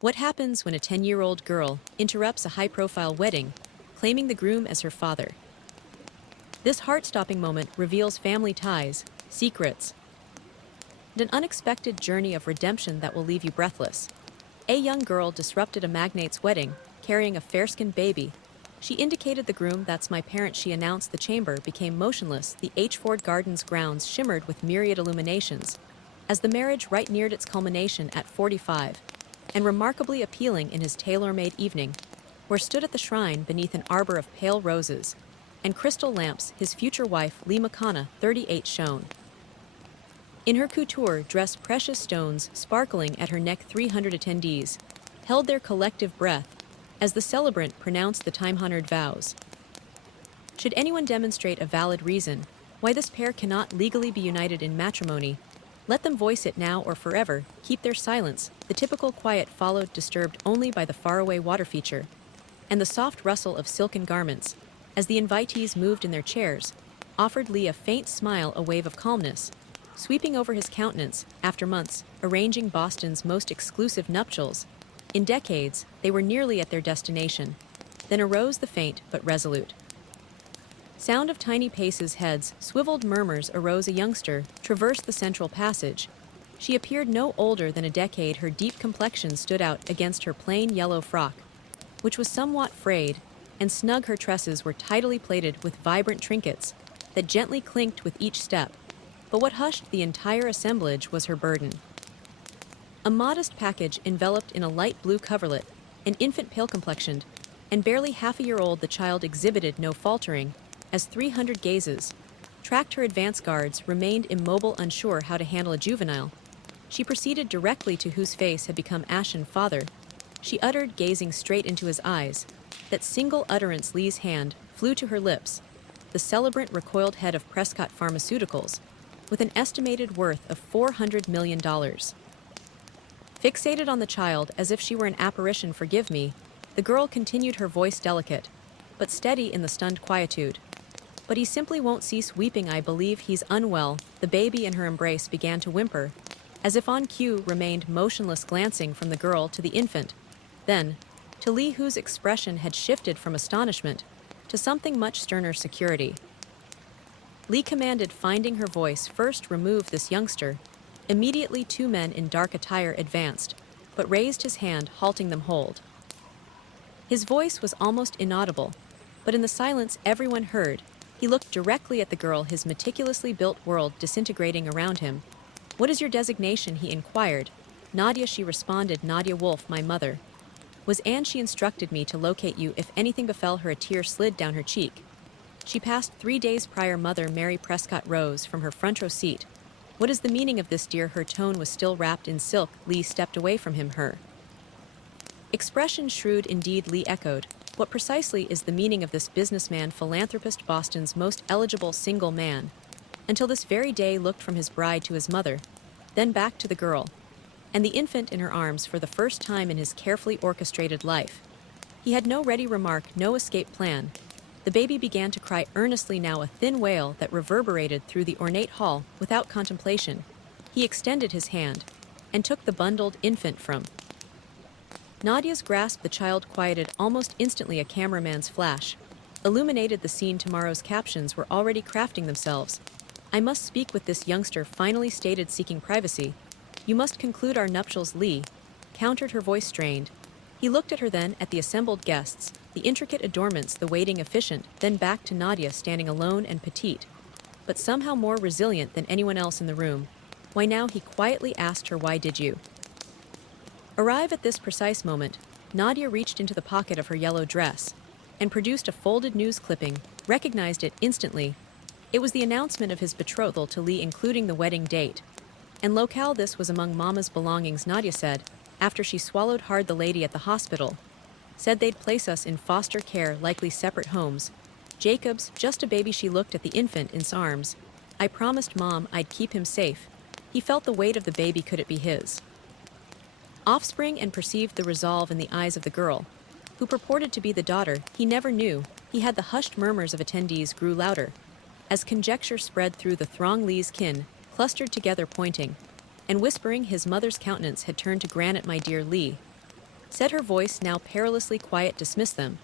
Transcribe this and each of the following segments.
What happens when a 10-year-old girl interrupts a high-profile wedding, claiming the groom as her father? This heart-stopping moment reveals family ties, secrets, and an unexpected journey of redemption that will leave you breathless. A young girl disrupted a magnate's wedding, carrying a fair-skinned baby. She indicated the groom, "That's my parent," she announced. The chamber became motionless. The H. Ford Gardens grounds shimmered with myriad illuminations, as the marriage rite neared its culmination at 45. And remarkably appealing in his tailor-made evening, where stood at the shrine beneath an arbor of pale roses and crystal lamps his future wife, Lee McCona, 38, shone. In her couture dress, precious stones sparkling at her neck. 300 attendees held their collective breath as the celebrant pronounced the time-honored vows. Should anyone demonstrate a valid reason why this pair cannot legally be united in matrimony, let them voice it now or forever. Keep their silence. The typical quiet followed, disturbed only by the faraway water feature and the soft rustle of silken garments as the invitees moved in their chairs, offered Lee a faint smile, a wave of calmness sweeping over his countenance. After months arranging Boston's most exclusive nuptials, in decades, they were nearly at their destination. Then arose the faint but resolute sound of tiny paces. Heads swiveled, murmurs arose. A youngster traversed the central passage. She appeared no older than a decade. Her deep complexion stood out against her plain yellow frock, which was somewhat frayed and snug. Her tresses were tidily plaited with vibrant trinkets that gently clinked with each step. But what hushed the entire assemblage was her burden. A modest package enveloped in a light blue coverlet, an infant, pale-complexioned, and barely half a year old. The child exhibited no faltering as 300 gazes tracked her. Advance guards remained immobile, unsure how to handle a juvenile. She proceeded directly to whose face had become ashen. "Father," she uttered, gazing straight into his eyes. That single utterance, Lee's hand flew to her lips. The celebrant recoiled. Head of Prescott Pharmaceuticals, with an estimated worth of $400 million. Fixated on the child as if she were an apparition. "Forgive me," the girl continued, her voice delicate but steady in the stunned quietude. "But he simply won't cease weeping. I believe he's unwell." The baby in her embrace began to whimper, as if on cue, remained motionless, glancing from the girl to the infant, then to Lee, whose expression had shifted from astonishment to something much sterner, security. Lee commanded, finding her voice. "First remove this youngster." Immediately 2 men in dark attire advanced, but raised his hand, halting them. "Hold." His voice was almost inaudible, but in the silence everyone heard. He looked directly at the girl, his meticulously built world disintegrating around him. "What is your designation?" he inquired. "Nadia," she responded. "Nadia Wolf, my mother was Anne. She instructed me to locate you if anything befell her." A tear slid down her cheek. She passed 3 days prior. Mother Mary Prescott rose from her front row seat. "What is the meaning of this, dear?" Her tone was still wrapped in silk. Lee stepped away from him, her expression shrewd. "Indeed," Lee echoed. "What precisely is the meaning of this?" Businessman, philanthropist, Boston's most eligible single man, until this very day, looked from his bride to his mother, then back to the girl, and the infant in her arms for the first time in his carefully orchestrated life. He had no ready remark, no escape plan. The baby began to cry earnestly, now a thin wail that reverberated through the ornate hall. Without contemplation, he extended his hand and took the bundled infant from Nadia's grasp. The child quieted almost instantly. A cameraman's flash illuminated the scene. Tomorrow's captions were already crafting themselves. "I must speak with this youngster," finally stated, seeking privacy. "You must conclude our nuptials," Lee countered, her voice strained. He looked at her, then at the assembled guests, the intricate adornments, the waiting officiant, then back to Nadia, standing alone and petite, but somehow more resilient than anyone else in the room. "Why now?" he quietly asked her. "Why did you arrive at this precise moment?" Nadia reached into the pocket of her yellow dress and produced a folded news clipping, recognized it instantly. It was the announcement of his betrothal to Lee, including the wedding date and locale. "This was among Mama's belongings," Nadia said, after she swallowed hard. "The lady at the hospital said they'd place us in foster care, likely separate homes. Jacob's just a baby." She looked at the infant in his arms. "I promised Mom I'd keep him safe." He felt the weight of the baby. Could it be his offspring? And perceived the resolve in the eyes of the girl, who purported to be the daughter. He never knew. He had. The hushed murmurs of attendees grew louder as conjecture spread through the throng. Lee's kin clustered together, pointing and whispering. His mother's countenance had turned to granite. "My dear Lee, said her voice now perilously quiet. Dismiss them.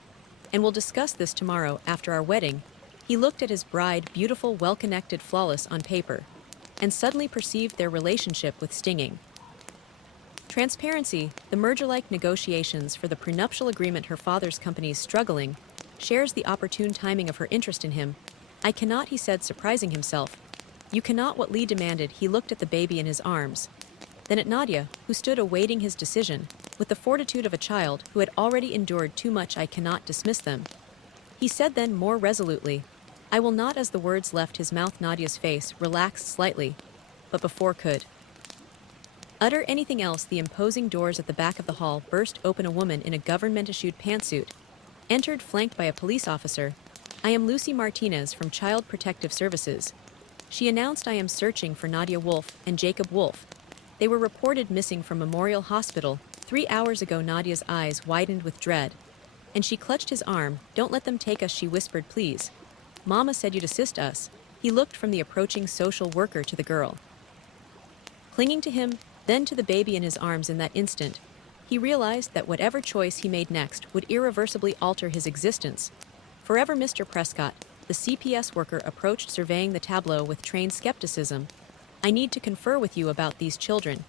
And we'll discuss this tomorrow after our wedding. He looked at his bride, beautiful, well-connected, flawless on paper, and suddenly perceived their relationship with stinging transparency. The merger-like negotiations for the prenuptial agreement her father's company is struggling, shares the opportune timing of her interest in him. I cannot, he said, surprising himself. You cannot, what Lee demanded. He looked at the baby in his arms, then at Nadia, who stood awaiting his decision, with the fortitude of a child who had already endured too much. I cannot dismiss them. He said then more resolutely, I will not. As the words left his mouth, Nadia's face relaxed slightly, but before could utter anything else, the imposing doors at the back of the hall burst open. A woman in a government-issued pantsuit entered, flanked by a police officer. I am Lucy Martinez from Child Protective Services. She announced, I am searching for Nadia Wolf and Jacob Wolf. They were reported missing from Memorial Hospital 3 hours ago. Nadia's eyes widened with dread, and she clutched his arm. Don't let them take us, she whispered, please. Mama said you'd assist us. He looked from the approaching social worker to the girl, clinging to him, then to the baby in his arms. In that instant, he realized that whatever choice he made next would irreversibly alter his existence forever. Mr. Prescott, the CPS worker approached, surveying the tableau with trained skepticism. I need to confer with you about these children.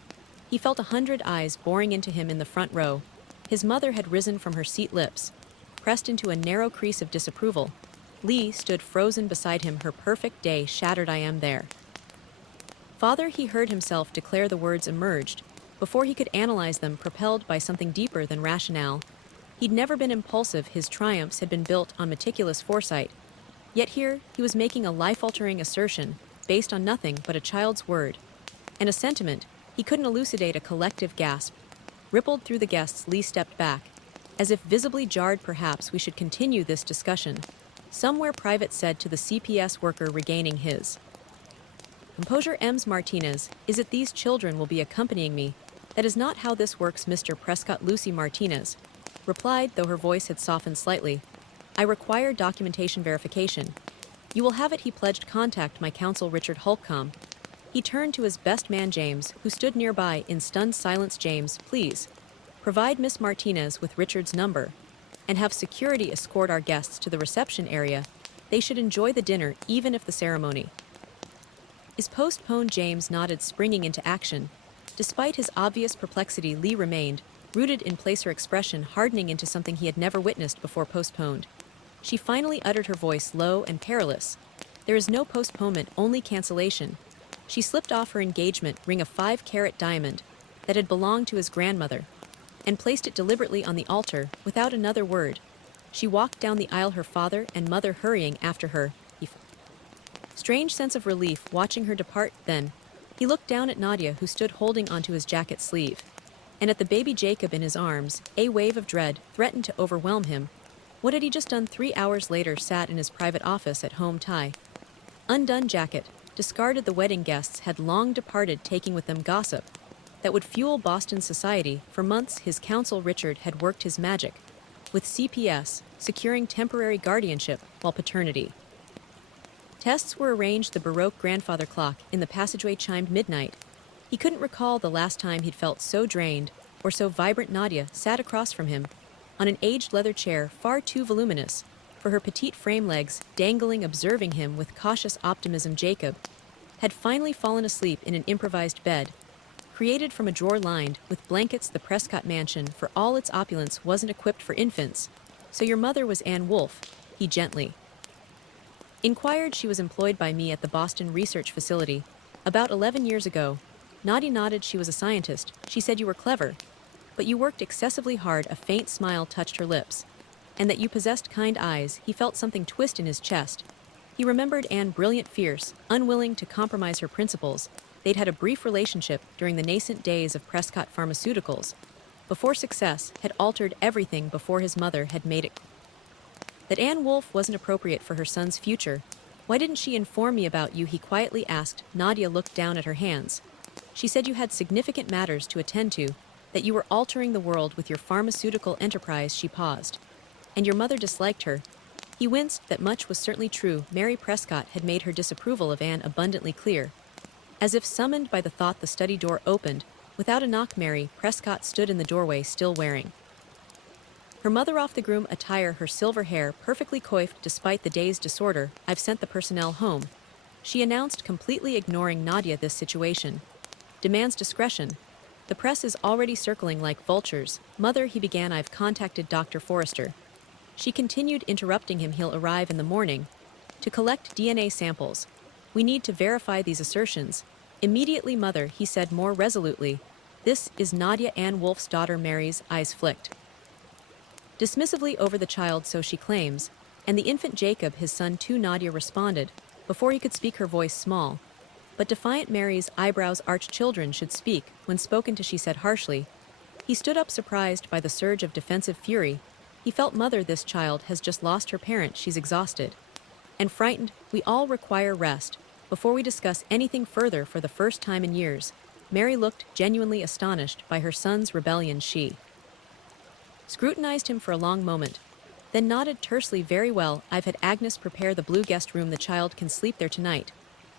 He felt 100 eyes boring into him in the front row. His mother had risen from her seat, lips pressed into a narrow crease of disapproval. Lee stood frozen beside him, her perfect day shattered. I am there. Father, he heard himself declare. The words emerged before he could analyze them, propelled by something deeper than rationale. He'd never been impulsive. His triumphs had been built on meticulous foresight. Yet here, he was making a life-altering assertion based on nothing but a child's word and a sentiment he couldn't elucidate. A collective gasp rippled through the guests. Lee stepped back, as if visibly jarred. Perhaps we should continue this discussion somewhere private, said to the CPS worker, regaining his composure. Ms. Martinez, is it these children will be accompanying me? That is not how this works, Mr. Prescott. Lucy Martinez replied, though her voice had softened slightly. I require documentation verification. You will have it, he pledged. Contact my counsel, Richard Holcomb. He turned to his best man, James, who stood nearby in stunned silence. James, please provide Miss Martinez with Richard's number and have security escort our guests to the reception area. They should enjoy the dinner, even if the ceremony is postponed. James nodded, springing into action. Despite his obvious perplexity, Lee remained rooted in place, her expression hardening into something he had never witnessed before. Postponed. She finally uttered, her voice low and perilous. There is no postponement, only cancellation. She slipped off her engagement ring, a 5-carat diamond that had belonged to his grandmother, and placed it deliberately on the altar without another word. She walked down the aisle, her father and mother hurrying after her. Strange sense of relief watching her depart. Then he looked down at Nadia, who stood holding onto his jacket sleeve, and at the baby Jacob in his arms. A wave of dread threatened to overwhelm him. What had he just done? 3 hours later, sat in his private office at home, tie undone, jacket discarded. The wedding guests had long departed, taking with them gossip that would fuel Boston society. For months, his counsel Richard had worked his magic with CPS, securing temporary guardianship while paternity tests were arranged. The Baroque grandfather clock in the passageway chimed midnight. He couldn't recall the last time he'd felt so drained or so vibrant. Nadia sat across from him on an aged leather chair, far too voluminous for her petite frame, legs dangling, observing him with cautious optimism. Jacob had finally fallen asleep in an improvised bed created from a drawer lined with blankets. The Prescott mansion, for all its opulence, wasn't equipped for infants. So your mother was Anne Wolf? He gently inquired. She was employed by me at the Boston Research Facility about 11 years ago. Nadia nodded. She was a scientist. She said you were clever, but you worked excessively hard. A faint smile touched her lips. And that you possessed kind eyes. He felt something twist in his chest. He remembered Anne, brilliant, fierce, unwilling to compromise her principles. They'd had a brief relationship during the nascent days of Prescott Pharmaceuticals, before success had altered everything, before his mother had made it that Anne Wolf wasn't appropriate for her son's future. Why didn't she inform me about you? He quietly asked. Nadia looked down at her hands. She said you had significant matters to attend to, that you were altering the world with your pharmaceutical enterprise. She paused. And your mother disliked her. He winced. That much was certainly true. Mary Prescott had made her disapproval of Anne abundantly clear. As if summoned by the thought, the study door opened. Without a knock, Mary Prescott stood in the doorway, still wearing Her mother off the groom attire, her silver hair perfectly coiffed despite the day's disorder. I've sent the personnel home, she announced, completely ignoring Nadia. This situation demands discretion. The press is already circling like vultures. Mother, he began, I've contacted Dr. Forrester. She continued, interrupting him. He'll arrive in the morning to collect DNA samples. We need to verify these assertions. Immediately, mother, he said more resolutely. This is Nadia Ann Wolf's daughter. Mary's eyes flicked dismissively over the child, so she claims, and the infant Jacob, his son too. Nadia responded. Before he could speak, her voice small but defiant. Mary's eyebrows arched. Children should speak when spoken to, she said harshly. He stood up, surprised by the surge of defensive fury. He felt, mother, this child has just lost her parent. She's exhausted and frightened. We all require rest before we discuss anything further. For the first time in years, Mary looked genuinely astonished by her son's rebellion. She scrutinized him for a long moment, then nodded tersely. Very well, I've had Agnes prepare the blue guest room. The child can sleep there tonight.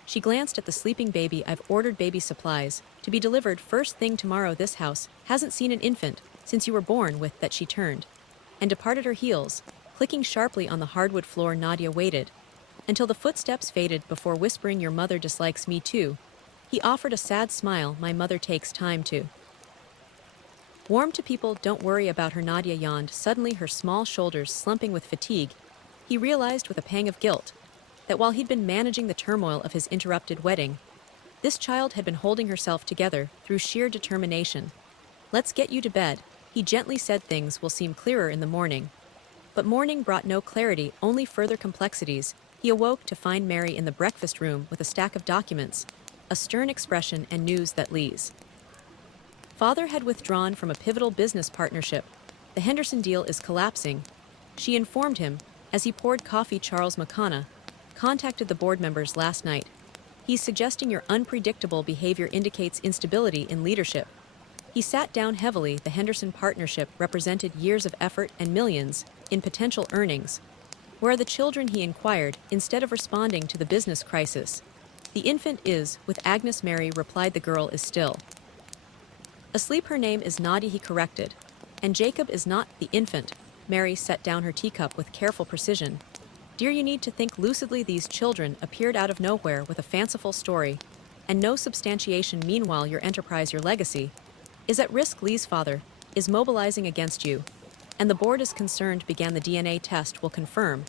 She glanced at the sleeping baby. I've ordered baby supplies to be delivered first thing tomorrow. This house hasn't seen an infant since you were born. With that, she turned and departed, her heels clicking sharply on the hardwood floor. Nadia waited until the footsteps faded before whispering, your mother dislikes me too. He offered a sad smile. My mother takes time to warm to people. Don't worry about her. Nadia yawned, suddenly her small shoulders slumping with fatigue. He realized with a pang of guilt that while he'd been managing the turmoil of his interrupted wedding, this child had been holding herself together through sheer determination. Let's get you to bed, he gently said. Things will seem clearer in the morning. But morning brought no clarity, only further complexities. He awoke to find Mary in the breakfast room with a stack of documents, a stern expression, and news that Lee's father had withdrawn from a pivotal business partnership. The Henderson deal is collapsing, she informed him as he poured coffee. Charles McConnell contacted the board members last night. He's suggesting your unpredictable behavior indicates instability in leadership. He sat down heavily. The Henderson partnership represented years of effort and millions in potential earnings. Where are the children, he inquired, instead of responding to the business crisis. The infant is with Agnes. Mary replied. The girl is still asleep. Her name is Nadia, he corrected. And Jacob is not the infant. Mary set down her teacup with careful precision. Dear, you need to think lucidly. These children appeared out of nowhere with a fanciful story and no substantiation. Meanwhile, your enterprise, your legacy, is at risk. Lee's father is mobilizing against you, and the board is concerned. Began. The DNA test will confirm.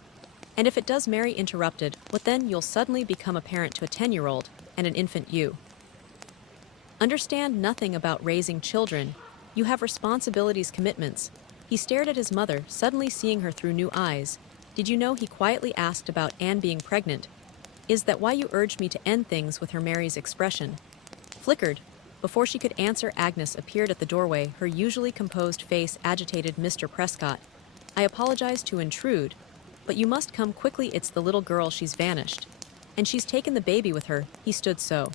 And if it does, Mary interrupted, what then? You'll suddenly become a parent to a 10-year-old and an infant. You understand nothing about raising children. You have responsibilities, commitments. He stared at his mother, suddenly seeing her through new eyes. Did you know, he quietly asked, about Anne being pregnant? Is that why you urged me to end things with her? Mary's expression flickered. Before she could answer, Agnes appeared at the doorway, her usually composed face agitated. Mr. Prescott, I apologize to intrude, but you must come quickly. It's the little girl. She's vanished. And she's taken the baby with her. He stood so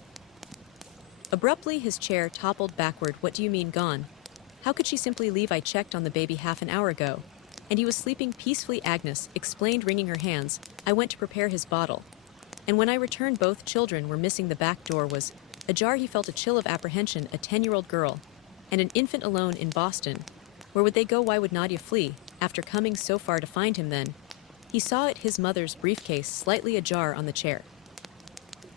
abruptly, his chair toppled backward. What do you mean, gone? How could she simply leave? I checked on the baby half an hour ago, and he was sleeping peacefully, Agnes explained, wringing her hands. I went to prepare his bottle, and when I returned, both children were missing. The back door was ajar. He felt a chill of apprehension. A 10-year-old girl and an infant alone in Boston. Where would they go? Why would Nadia flee after coming so far to find him? Then he saw it, his mother's briefcase slightly ajar on the chair.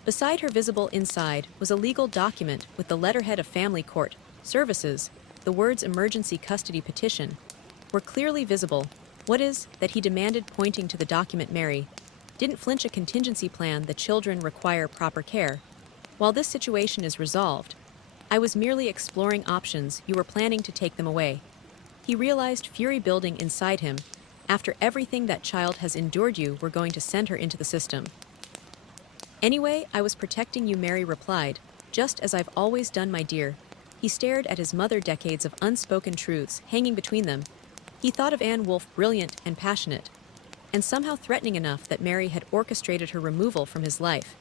Beside her, visible inside, was a legal document with the letterhead of Family Court Services. The words emergency custody petition were clearly visible. What is that, he demanded, pointing to the document. Mary didn't flinch. A contingency plan. The children require proper care. While this situation is resolved, I was merely exploring options. You were planning to take them away. He realized, fury building inside him. After everything that child has endured, you were going to send her into the system. Anyway, I was protecting you, Mary replied, just as I've always done, my dear. He stared at his mother, decades of unspoken truths hanging between them. He thought of Anne Wolfe, brilliant and passionate, and somehow threatening enough that Mary had orchestrated her removal from his life.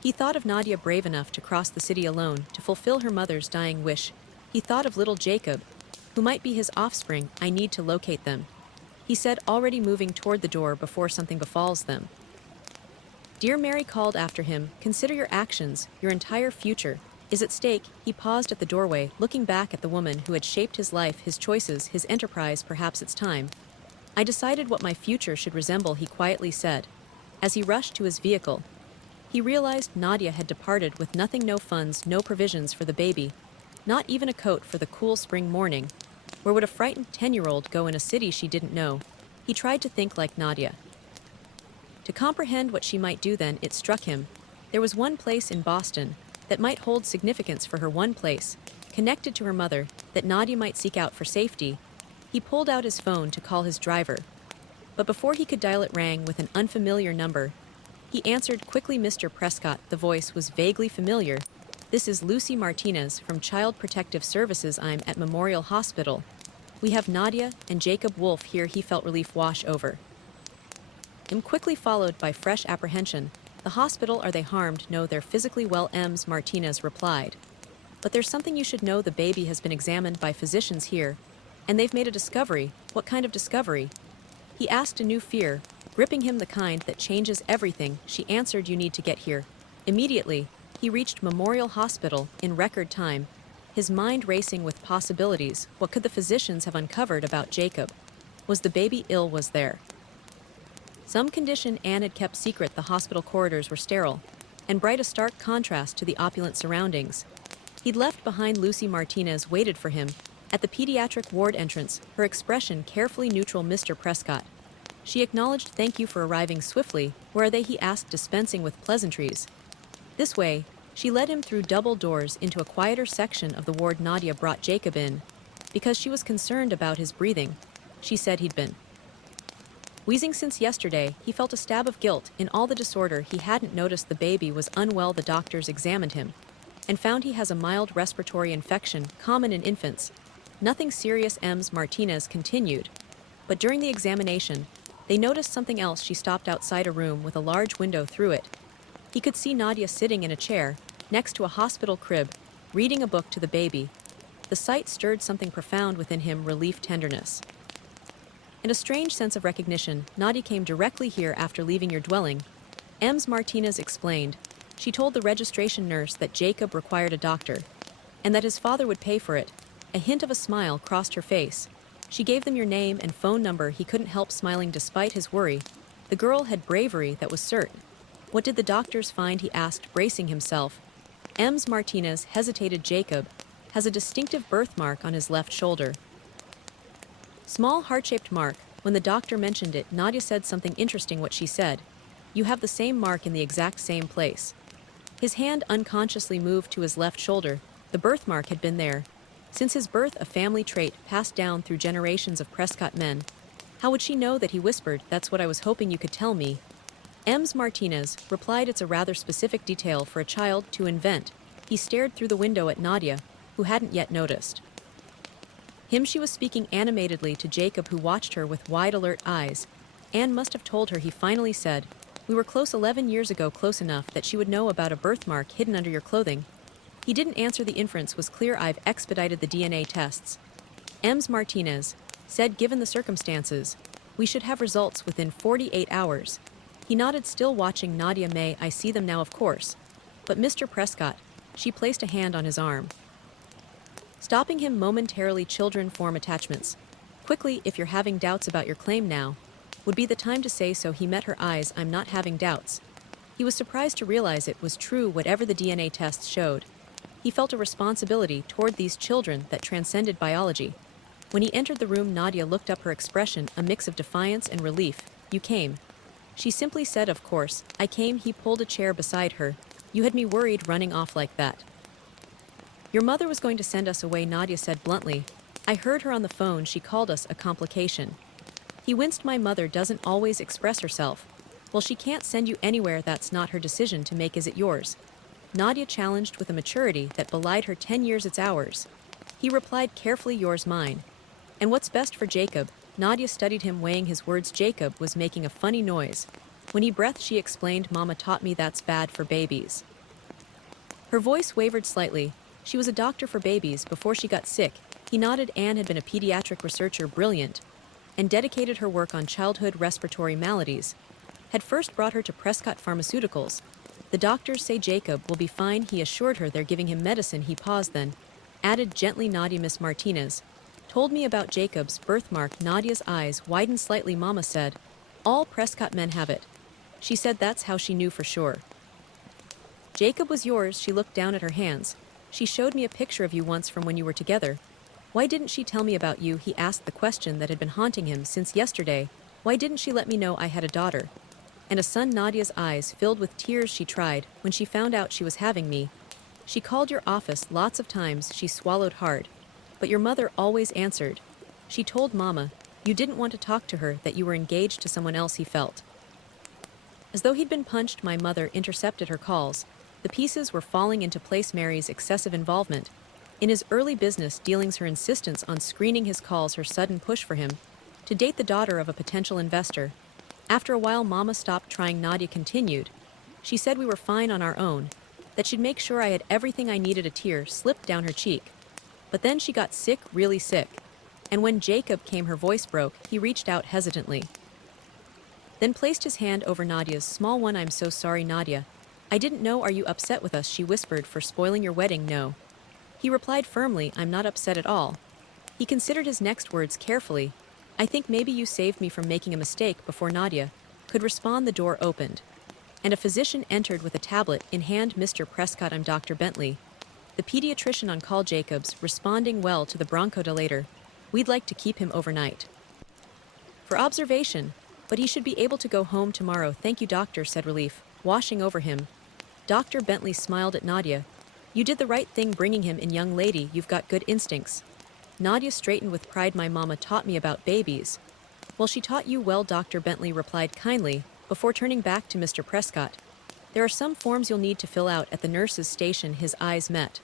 He thought of Nadia, brave enough to cross the city alone to fulfill her mother's dying wish. He thought of little Jacob, who might be his offspring. I need to locate them, he said, already moving toward the door before something befalls them. Dear, Mary called after him, consider your actions, your entire future is at stake. He paused at the doorway, looking back at the woman who had shaped his life, his choices, his enterprise. Perhaps it's time. I decided what my future should resemble, he quietly said. As he rushed to his vehicle, he realized Nadia had departed with nothing, no funds, no provisions for the baby, not even a coat for the cool spring morning. Where would a frightened 10-year-old go in a city she didn't know? He tried to think like Nadia, to comprehend what she might do. Then it struck him. There was one place in Boston that might hold significance for her, one place, connected to her mother, that Nadia might seek out for safety. He pulled out his phone to call his driver. But before he could dial, it rang with an unfamiliar number. He answered quickly. Mr. Prescott, the voice was vaguely familiar. This is Lucy Martinez from Child Protective Services. I'm at Memorial Hospital. We have Nadia and Jacob Wolf here. He felt relief wash over him, quickly followed by fresh apprehension. The hospital, are they harmed? No, they're physically well, Ms. Martinez replied. But there's something you should know. The baby has been examined by physicians here, and they've made a discovery. What kind of discovery? He asked, a new fear gripping him, the kind that changes everything. She answered, you need to get here immediately. He reached Memorial Hospital in record time, his mind racing with possibilities. What could the physicians have uncovered about Jacob? Was the baby ill? Was there some condition Anne had kept secret? The hospital corridors were sterile and bright, a stark contrast to the opulent surroundings he'd left behind. Lucy Martinez waited for him at the pediatric ward entrance, her expression carefully neutral. Mr. Prescott, she acknowledged. Thank you for arriving swiftly. Where are they? He asked, dispensing with pleasantries. This way. She led him through double doors into a quieter section of the ward. Nadia brought Jacob in because she was concerned about his breathing. She said he'd been wheezing since yesterday. He felt a stab of guilt in all the disorder. He hadn't noticed the baby was unwell. The doctors examined him and found he has a mild respiratory infection, common in infants. Nothing serious, Ms. Martinez continued. But during the examination, they noticed something else. She stopped outside a room with a large window through it. He could see Nadia sitting in a chair next to a hospital crib, reading a book to the baby. The sight stirred something profound within him, relief, tenderness, and a strange sense of recognition. Nadia came directly here after leaving your dwelling, Ms. Martinez explained. She told the registration nurse that Jacob required a doctor, and that his father would pay for it. A hint of a smile crossed her face. She gave them your name and phone number. He couldn't help smiling despite his worry. The girl had bravery, that was certain. What did the doctors find? He asked, bracing himself. Ms. Martinez hesitated. Jacob has a distinctive birthmark on his left shoulder. Small heart-shaped mark. When the doctor mentioned it, Nadia said something interesting. What she said. You have the same mark in the exact same place. His hand unconsciously moved to his left shoulder. The birthmark had been there since his birth, a family trait passed down through generations of Prescott men. How would she know that? He whispered. That's what I was hoping you could tell me. Ms. Martinez replied, it's a rather specific detail for a child to invent. He stared through the window at Nadia, who hadn't yet noticed him. She was speaking animatedly to Jacob, who watched her with wide, alert eyes. Anne must have told her, he finally said. We were close 11 years ago, close enough that she would know about a birthmark hidden under your clothing. He didn't answer. The inference was clear. I've expedited the DNA tests, Ms. Martinez said. Given the circumstances, we should have results within 48 hours. He nodded, still watching Nadia. May I see them now? Of course. But Mr. Prescott, she placed a hand on his arm, stopping him momentarily. Children form attachments quickly. If you're having doubts about your claim, now would be the time to say so. He met her eyes. I'm not having doubts. He was surprised to realize it was true, whatever the DNA tests showed. He felt a responsibility toward these children that transcended biology. When he entered the room, Nadia looked up, her expression a mix of defiance and relief. You came. She simply said, of course, I came. He pulled a chair beside her. You had me worried, running off like that. Your mother was going to send us away, Nadia said bluntly. I heard her on the phone. She called us a complication. He winced. My mother doesn't always express herself. Well, she can't send you anywhere. That's not her decision to make, is it yours? Nadia challenged with a maturity that belied her 10 years. It's ours. He replied carefully, yours, mine. And what's best for Jacob? Nadia studied him, weighing his words. Jacob was making a funny noise. When he breathed, she explained, Mama taught me that's bad for babies. Her voice wavered slightly. She was a doctor for babies before she got sick. He nodded. Anne had been a pediatric researcher, brilliant, and dedicated her work on childhood respiratory maladies. Had first brought her to Prescott Pharmaceuticals. The doctors say Jacob will be fine. He assured her they're giving him medicine. He paused, then added gently, Nadia, Miss Martinez told me about Jacob's birthmark. Nadia's eyes widened slightly. Mama said, all Prescott men have it. She said that's how she knew for sure. Jacob was yours. She looked down at her hands. She showed me a picture of you once from when you were together. Why didn't she tell me about you? He asked the question that had been haunting him since yesterday. Why didn't she let me know I had a daughter and a son? Nadia's eyes filled with tears. She tried when she found out she was having me. She called your office lots of times. She swallowed hard. But your mother always answered. She told Mama you didn't want to talk to her, that you were engaged to someone else. He felt as though he'd been punched. My mother intercepted her calls. The pieces were falling into place. Mary's excessive involvement in his early business dealings, her insistence on screening his calls, her sudden push for him to date the daughter of a potential investor. After a while, Mama stopped trying. Nadia continued. She said we were fine on our own, that she'd make sure I had everything I needed. A tear slipped down her cheek. But then she got sick, really sick. And when Jacob came, her voice broke. He reached out hesitantly, then placed his hand over Nadia's small one. I'm so sorry, Nadia. I didn't know. Are you upset with us? She whispered. For spoiling your wedding? No. He replied firmly, I'm not upset at all. He considered his next words carefully. I think maybe you saved me from making a mistake. Before Nadia could respond, the door opened, and a physician entered with a tablet in hand. Mr. Prescott, I'm Dr. Bentley, the pediatrician on call. Jacob's responding well to the bronchodilator. We'd like to keep him overnight for observation, but he should be able to go home tomorrow. Thank you, doctor, said relief washing over him. Dr. Bentley smiled at Nadia. You did the right thing bringing him in, young lady. You've got good instincts. Nadia straightened with pride. My mama taught me about babies. Well, she taught you well, Dr. Bentley replied kindly, before turning back to Mr. Prescott. There are some forms you'll need to fill out at the nurse's station. His eyes met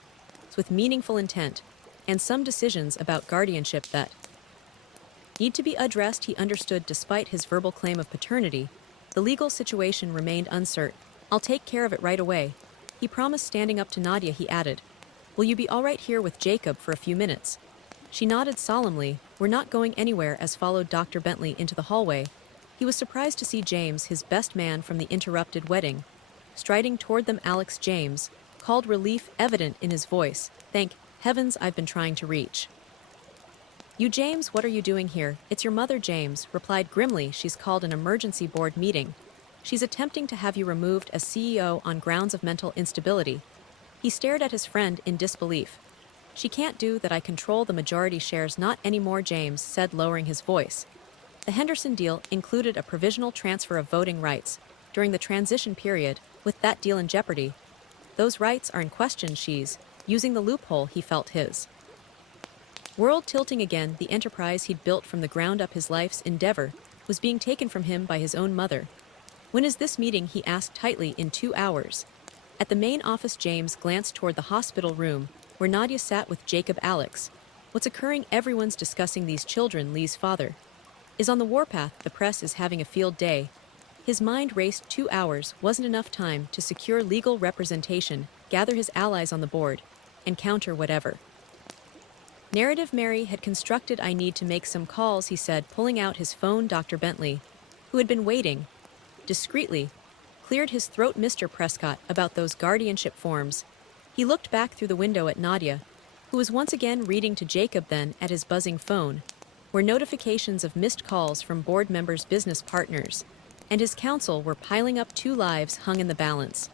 with meaningful intent, and some decisions about guardianship that need to be addressed. He understood. Despite his verbal claim of paternity, the legal situation remained uncertain. I'll take care of it right away, he promised. Standing up to Nadia, he added, will you be all right here with Jacob for a few minutes? She nodded solemnly. We're not going anywhere. As followed Dr. Bentley into the hallway, he was surprised to see James, his best man from the interrupted wedding, striding toward them. Alex, James called, relief evident in his voice. Thank heavens, I've been trying to reach you. James, what are you doing here? It's your mother, James replied grimly. She's called an emergency board meeting. She's attempting to have you removed as CEO on grounds of mental instability. He stared at his friend in disbelief. She can't do that. I control the majority shares. Not anymore, James said, lowering his voice. The Henderson deal included a provisional transfer of voting rights during the transition period. With that deal in jeopardy, those rights are in question. She's using the loophole. He felt his world tilting again. The enterprise he'd built from the ground up, his life's endeavor, was being taken from him by his own mother. When is this meeting? He asked tightly. In 2 hours. At the main office. James glanced toward the hospital room where Nadia sat with Jacob. Alex, what's occurring? Everyone's discussing these children. Lee's father is on the warpath. The press is having a field day. His mind raced. 2 hours wasn't enough time to secure legal representation, gather his allies on the board, and counter whatever narrative Mary had constructed. I need to make some calls, he said, pulling out his phone. Dr. Bentley, who had been waiting discreetly, cleared his throat. Mr. Prescott, about those guardianship forms. He looked back through the window at Nadia, who was once again reading to Jacob, then at his buzzing phone, where notifications of missed calls from board members, business partners, and his counsel were piling up. 2 lives hung in the balance,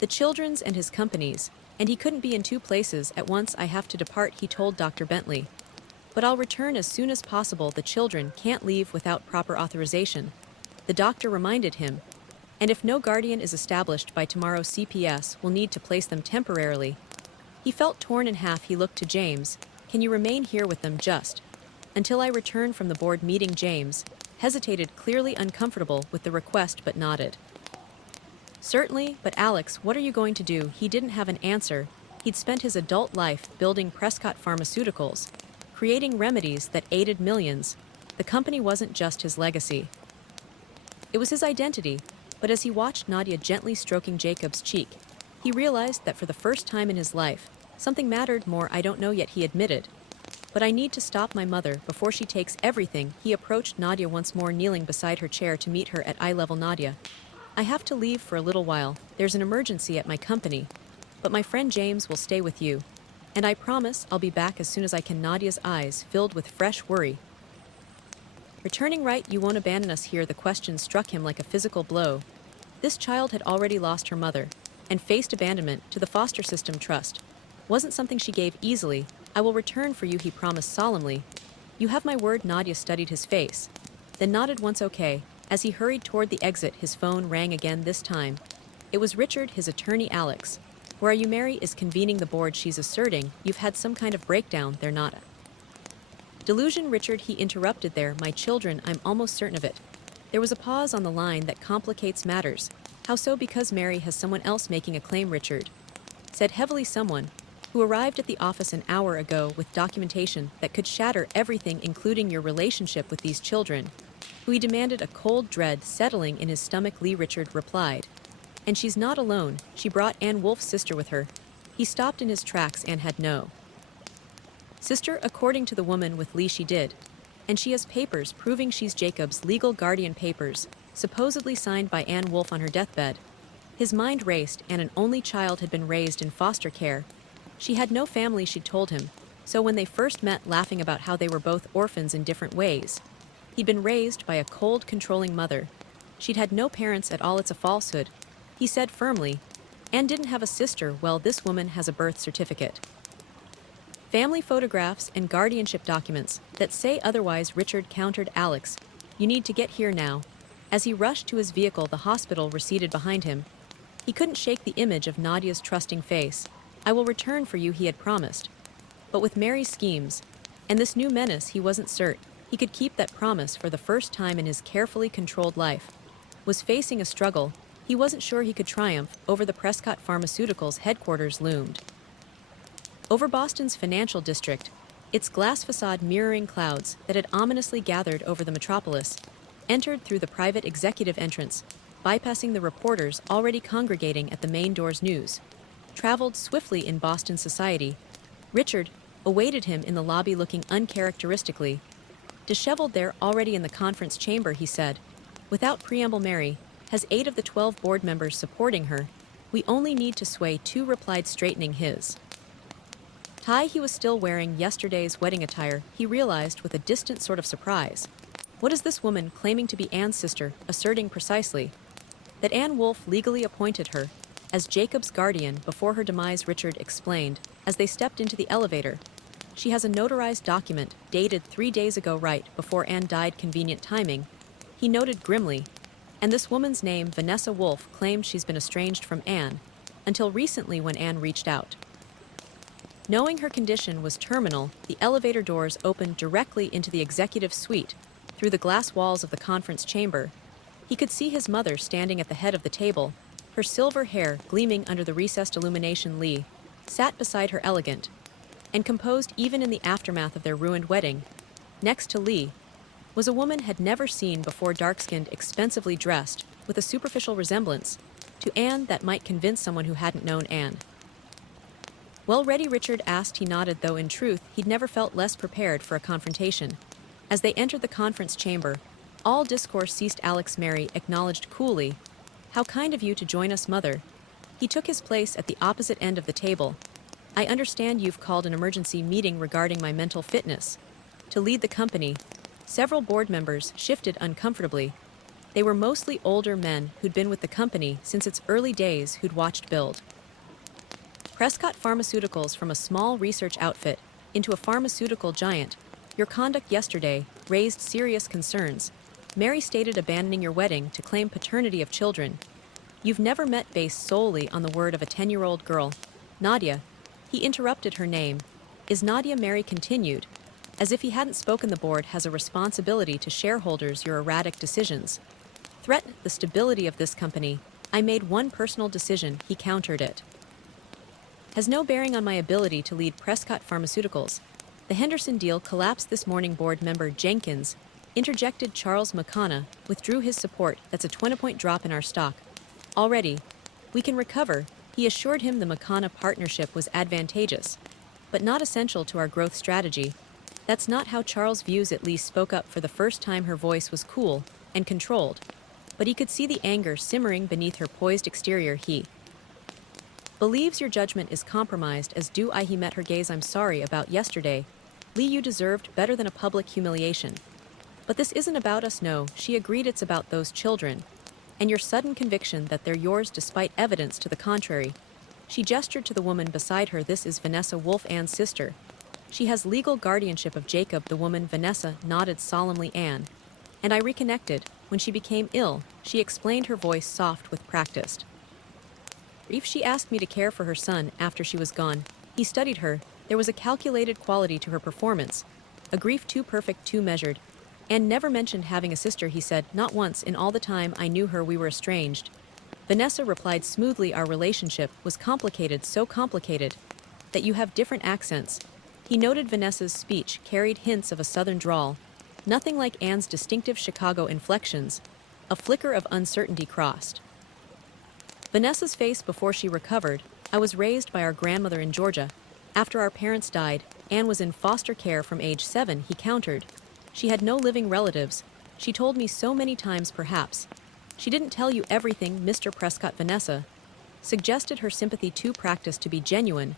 the children's and his company's, and he couldn't be in 2 places at once. I have to depart, he told Dr. Bentley, but I'll return as soon as possible. The children can't leave without proper authorization, the doctor reminded him, and if no guardian is established by tomorrow, CPS will need to place them temporarily. He felt torn in half. He looked to James. Can you remain here with them just until I return from the board meeting? James hesitated, clearly uncomfortable with the request, but nodded. Certainly, but Alex, what are you going to do? He didn't have an answer. He'd spent his adult life building Prescott Pharmaceuticals, creating remedies that aided millions. The company wasn't just his legacy, it was his identity. But as he watched Nadia gently stroking Jacob's cheek, he realized that for the first time in his life, something mattered more. I don't know yet, he admitted, but I need to stop my mother before she takes everything. He approached Nadia once more, kneeling beside her chair to meet her at eye level. Nadia, I have to leave for a little while. There's an emergency at my company. But my friend James will stay with you. And I promise I'll be back as soon as I can. Nadia's eyes filled with fresh worry. Returning right, you won't abandon us here. The question struck him like a physical blow. This child had already lost her mother and faced abandonment to the foster system. Trust wasn't something she gave easily. I will return for you, he promised solemnly. You have my word. Nadia studied his face, then nodded once. Okay. As he hurried toward the exit, his phone rang again. This time it was Richard, his attorney. Alex, where are you? Mary is convening the board. She's asserting you've had some kind of breakdown. They're not delusion. Richard, he interrupted. There, my children, I'm almost certain of it. There was a pause on the line. That complicates matters. How so? Because Mary has someone else making a claim, Richard said heavily. Someone who arrived at the office an hour ago with documentation that could shatter everything, including your relationship with these children, who he demanded. A cold dread settling in his stomach. Lee, Richard replied. And she's not alone. She brought Ann Wolf's sister with her. He stopped in his tracks. Ann had no sister, according to the woman with Lee. She did. And she has papers proving she's Jacob's legal guardian, papers supposedly signed by Ann Wolf on her deathbed. His mind raced. Ann, an only child, had been raised in foster care. She had no family, she'd told him. So when they first met, laughing about how they were both orphans in different ways, he'd been raised by a cold, controlling mother. She'd had no parents at all. It's a falsehood, he said firmly. Ann didn't have a sister. Well, this woman has a birth certificate, family photographs, and guardianship documents that say otherwise. Richard countered. Alex, you need to get here now. As he rushed to his vehicle, the hospital receded behind him. He couldn't shake the image of Nadia's trusting face. I will return for you, he had promised. But with Mary's schemes and this new menace, he wasn't certain he could keep that promise. For the first time in his carefully controlled life, was facing a struggle. He wasn't sure he could triumph. Over the Prescott Pharmaceuticals headquarters loomed over Boston's financial district, its glass facade mirroring clouds that had ominously gathered over the metropolis. Entered through the private executive entrance, bypassing the reporters already congregating at the main doors. News traveled swiftly in Boston society. Richard awaited him in the lobby, looking uncharacteristically disheveled. There, already in the conference chamber, he said. Without preamble, Mary has 8 of the 12 board members supporting her. We only need to sway 2, replied, straightening his tie. He was still wearing yesterday's wedding attire, he realized with a distant sort of surprise. What is this woman claiming to be Ann's sister asserting? Precisely that Ann Wolf legally appointed her as Jacob's guardian before her demise, Richard explained as they stepped into the elevator. She has a notarized document dated 3 days ago, right before Ann died. Convenient timing, he noted grimly. And this woman's name, Vanessa Wolf, claimed she's been estranged from Ann until recently when Ann reached out. Knowing her condition was terminal, the elevator doors opened directly into the executive suite. Through the glass walls of the conference chamber, he could see his mother standing at the head of the table, her silver hair gleaming under the recessed illumination. Lee sat beside her, elegant and composed even in the aftermath of their ruined wedding. Next to Lee was a woman had never seen before, dark-skinned, expensively dressed, with a superficial resemblance to Ann that might convince someone who hadn't known Ann. Well, ready? Richard asked. He nodded, though in truth he'd never felt less prepared for a confrontation. As they entered the conference chamber, all discourse ceased. Alex, Mary acknowledged coolly. How kind of you to join us, Mother. He took his place at the opposite end of the table. I understand you've called an emergency meeting regarding my mental fitness to lead the company. Several board members shifted uncomfortably. They were mostly older men who'd been with the company since its early days, who'd watched build Prescott Pharmaceuticals from a small research outfit into a pharmaceutical giant. Your conduct yesterday raised serious concerns. Mary stated, abandoning your wedding to claim paternity of children you've never met, based solely on the word of a 10-year-old girl. Nadia, he interrupted. Her name is Nadia. Mary continued, as if he hadn't spoken. The board has a responsibility to shareholders. Your erratic decisions threaten the stability of this company. I made one personal decision, he countered. It has no bearing on my ability to lead Prescott Pharmaceuticals. The Henderson deal collapsed this morning. Board member Jenkins interjected. Charles McConna withdrew his support. That's a 20-point drop in our stock. Already, we can recover, he assured him. The McConna partnership was advantageous, but not essential to our growth strategy. That's not how Charles views it. Lee spoke up for the first time. Her voice was cool and controlled. but he could see the anger simmering beneath her poised exterior. He believes your judgment is compromised, as do I. He met her gaze. I'm sorry about yesterday. Lee, you deserved better than a public humiliation. But this isn't about us, no, she agreed. It's about those children. And your sudden conviction that they're yours despite evidence to the contrary. She gestured to the woman beside her. This is Vanessa Wolf, Anne's sister. She has legal guardianship of Jacob. The woman, Vanessa, nodded solemnly. Anne and I reconnected. When she became ill, she explained, her voice soft with practice. If she asked me to care for her son after she was gone, he studied her. There was a calculated quality to her performance, a grief too perfect, too measured. Anne never mentioned having a sister, he said, not once in all the time I knew her. We were estranged. Vanessa replied smoothly, our relationship was complicated, so complicated that you have different accents. He noted Vanessa's speech carried hints of a southern drawl, nothing like Anne's distinctive Chicago inflections. A flicker of uncertainty crossed Vanessa's face before she recovered. I was raised by our grandmother in Georgia. After our parents died, Anne was in foster care from age 7, he countered. She had no living relatives. She told me so many times. Perhaps she didn't tell you everything, Mr. Prescott. Vanessa suggested, her sympathy too practiced to be genuine,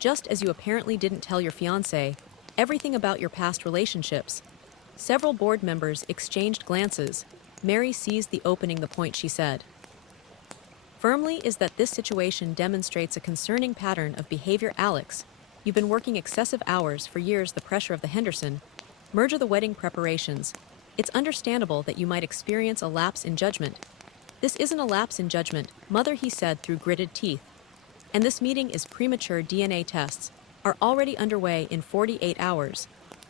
just as you apparently didn't tell your fiancé everything about your past relationships. Several board members exchanged glances. Mary seized the opening. The point, she said firmly, is that this situation demonstrates a concerning pattern of behavior. Alex, you've been working excessive hours for years. The pressure of the Henderson merger, the wedding preparations. It's understandable that you might experience a lapse in judgment. This isn't a lapse in judgment, Mother, he said through gritted teeth. And this meeting is premature. DNA tests are already underway. In 48 hours,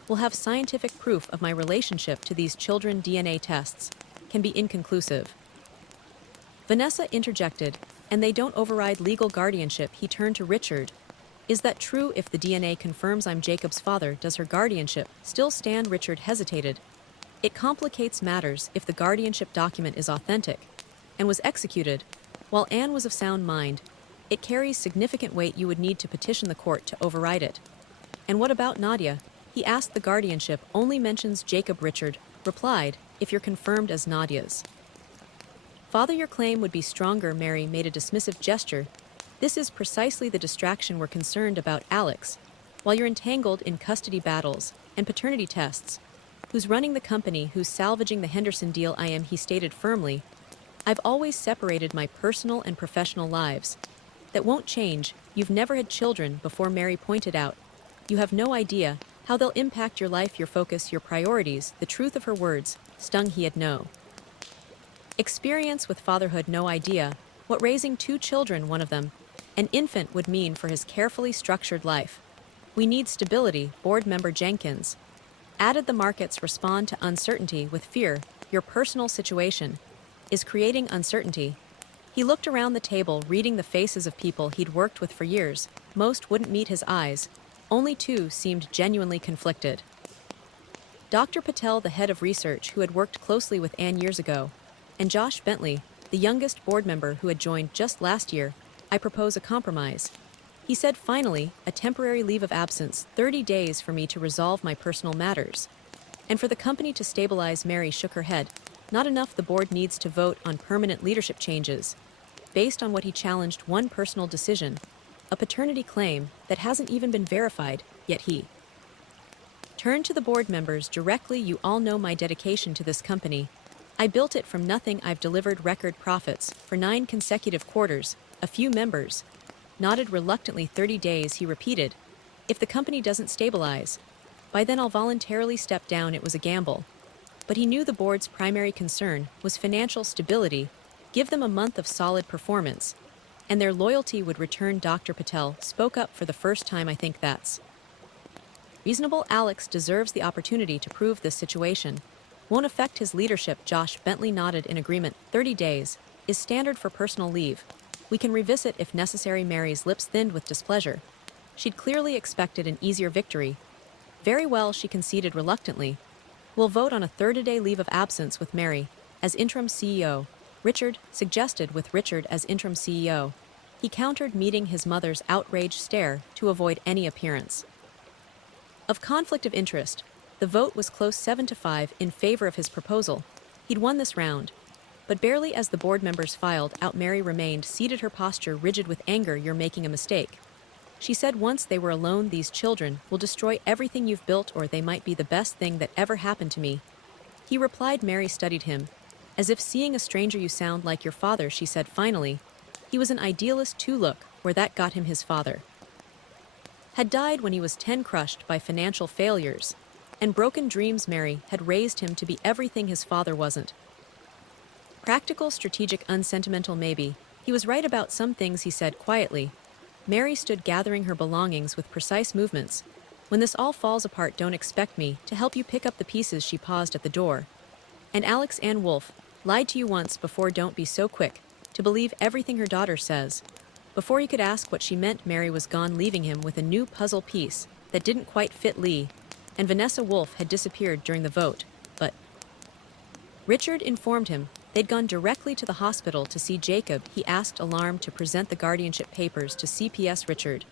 we'll have scientific proof of my relationship to these children. DNA tests can be inconclusive, Vanessa interjected, and they don't override legal guardianship. He turned to Richard. Is that true? If the DNA confirms I'm Jacob's father, does her guardianship still stand? Richard hesitated. It complicates matters if the guardianship document is authentic and was executed while Anne was of sound mind. It carries significant weight. You would need to petition the court to override it. And what about Nadia? He asked. The guardianship only mentions Jacob. Richard replied, if you're confirmed as Nadia's father, your claim would be stronger. Mary made a dismissive gesture. This is precisely the distraction we're concerned about, Alex. While you're entangled in custody battles and paternity tests, who's running the company, who's salvaging the Henderson deal? I am, he stated firmly. I've always separated my personal and professional lives. That won't change. You've never had children before, Mary pointed out. You have no idea how they'll impact your life, your focus, your priorities. The truth of her words stung. He had no experience with fatherhood, no idea what raising 2 children, one of them an infant, would mean for his carefully structured life. We need stability, board member Jenkins added. The markets respond to uncertainty with fear. Your personal situation is creating uncertainty. He looked around the table, reading the faces of people he'd worked with for years. Most wouldn't meet his eyes. Only 2 seemed genuinely conflicted. Dr. Patel, the head of research who had worked closely with Anne years ago, and Josh Bentley, the youngest board member who had joined just last year. I propose a compromise. He said finally, a temporary leave of absence, 30 days for me to resolve my personal matters. And for the company to stabilize. Mary shook her head. Not enough. The board needs to vote on permanent leadership changes. Based on what he challenged, one personal decision, a paternity claim that hasn't even been verified, yet he turned to the board members directly. You all know my dedication to this company. I built it from nothing. I've delivered record profits for 9 consecutive quarters. A few members nodded reluctantly. 30 days, he repeated. If the company doesn't stabilize, by then I'll voluntarily step down. It was a gamble. But he knew the board's primary concern was financial stability. Give them a month of solid performance, and their loyalty would return. Dr. Patel spoke up for the first time. I think that's reasonable. Alex deserves the opportunity to prove this situation won't affect his leadership. Josh Bentley nodded in agreement. 30 days is standard for personal leave. We can revisit if necessary. Mary's lips thinned with displeasure. She'd clearly expected an easier victory. Very well, she conceded reluctantly. We'll vote on a 30-day leave of absence with Mary as interim CEO. Richard suggested. With Richard as interim CEO, he countered, meeting his mother's outraged stare to avoid any appearance of conflict of interest. The vote was close, 7-5, in favor of his proposal. He'd won this round. But barely as the board members filed out, Mary remained seated, her posture rigid with anger. "You're making a mistake." She said once they were alone, "These children will destroy everything you've built, or they might be the best thing that ever happened to me." He replied. Mary studied him. "As if seeing a stranger, you sound like your father," she said finally. He was an idealist too. Look where that got him. His father had died when he was 10, crushed by financial failures and broken dreams. Mary had raised him to be everything his father wasn't. Practical, strategic, unsentimental, maybe. He was right about some things, he said quietly. Mary stood, gathering her belongings with precise movements. "When this all falls apart, don't expect me to help you pick up the pieces." She paused at the door. "And Alex Ann Wolf lied to you once before. Don't be so quick to believe everything her daughter says." Before he could ask what she meant, Mary was gone, leaving him with a new puzzle piece that didn't quite fit. Lee and Vanessa Wolf had disappeared during the vote, but Richard informed him they'd gone directly to the hospital to see Jacob. He asked, alarmed, to present the guardianship papers to CPS. Richard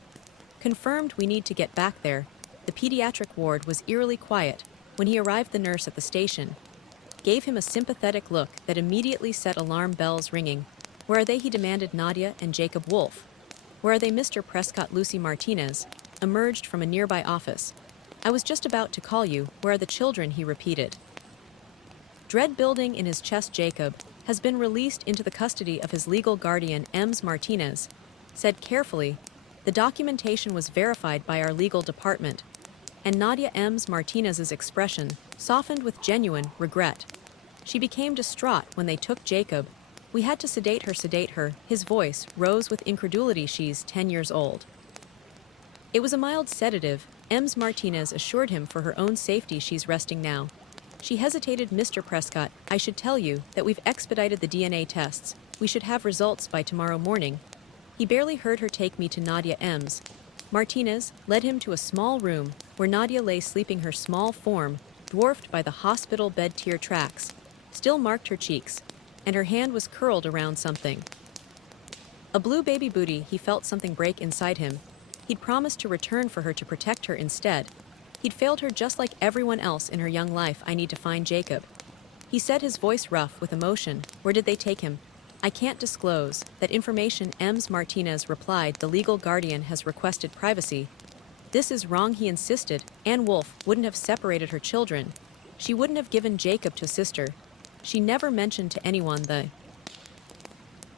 confirmed, "We need to get back there." The pediatric ward was eerily quiet. When he arrived, the nurse at the station gave him a sympathetic look that immediately set alarm bells ringing. "Where are they?" he demanded. "Nadia and Jacob Wolf." "Where are they, Mr. Prescott?" Lucy Martinez emerged from a nearby office. "I was just about to call you. Where are the children?" he repeated, dread building in his chest. "Jacob has been released into the custody of his legal guardian," Ems Martinez said carefully. "The documentation was verified by our legal department." And Nadia Ems Martinez's expression softened with genuine regret. She became distraught when they took Jacob. "We had to sedate her. His voice rose with incredulity. "She's 10 years old." "It was a mild sedative," Ems Martinez assured him. "For her own safety, she's resting now." She hesitated. "Mr. Prescott, I should tell you that we've expedited the DNA tests. We should have results by tomorrow morning." He barely heard her. "Take me to Nadia." Ems Martinez led him to a small room where Nadia lay sleeping. Her small form, dwarfed by the hospital bed, tear tracks still marked her cheeks, and her hand was curled around something. A blue baby booty. He felt something break inside him. He'd promised to return for her, to protect her. Instead, he'd failed her just like everyone else in her young life. "I need to find Jacob," he said, his voice rough with emotion. "Where did they take him?" "I can't disclose that information," Ems Martinez replied. "The legal guardian has requested privacy." "This is wrong," he insisted. "Ann Wolf wouldn't have separated her children. She wouldn't have given Jacob to a sister. She never mentioned to anyone the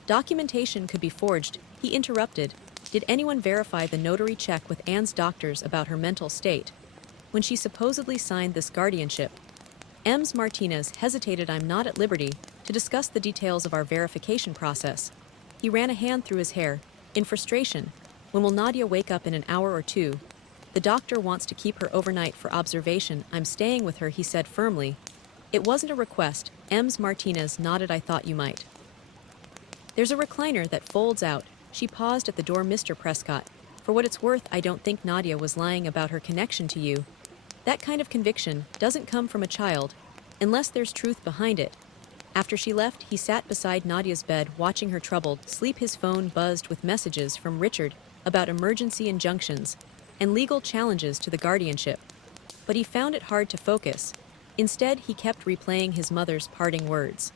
documentation could be forged." He interrupted. "Did anyone verify the notary check with Anne's doctors about her mental state when she supposedly signed this guardianship?" Ems Martinez hesitated. "I'm not at liberty to discuss the details of our verification process." He ran a hand through his hair. In frustration, "When will Nadia wake up?" "In an hour or two. The doctor wants to keep her overnight for observation." "I'm staying with her," he said firmly. "It wasn't a request." Ems Martinez nodded. "I thought you might." "There's a recliner that folds out." She paused at the door. "Mr. Prescott, for what it's worth, I don't think Nadia was lying about her connection to you. That kind of conviction doesn't come from a child, unless there's truth behind it." After she left, he sat beside Nadia's bed, watching her troubled sleep. His phone buzzed with messages from Richard about emergency injunctions and legal challenges to the guardianship. But he found it hard to focus. Instead, he kept replaying his mother's parting words.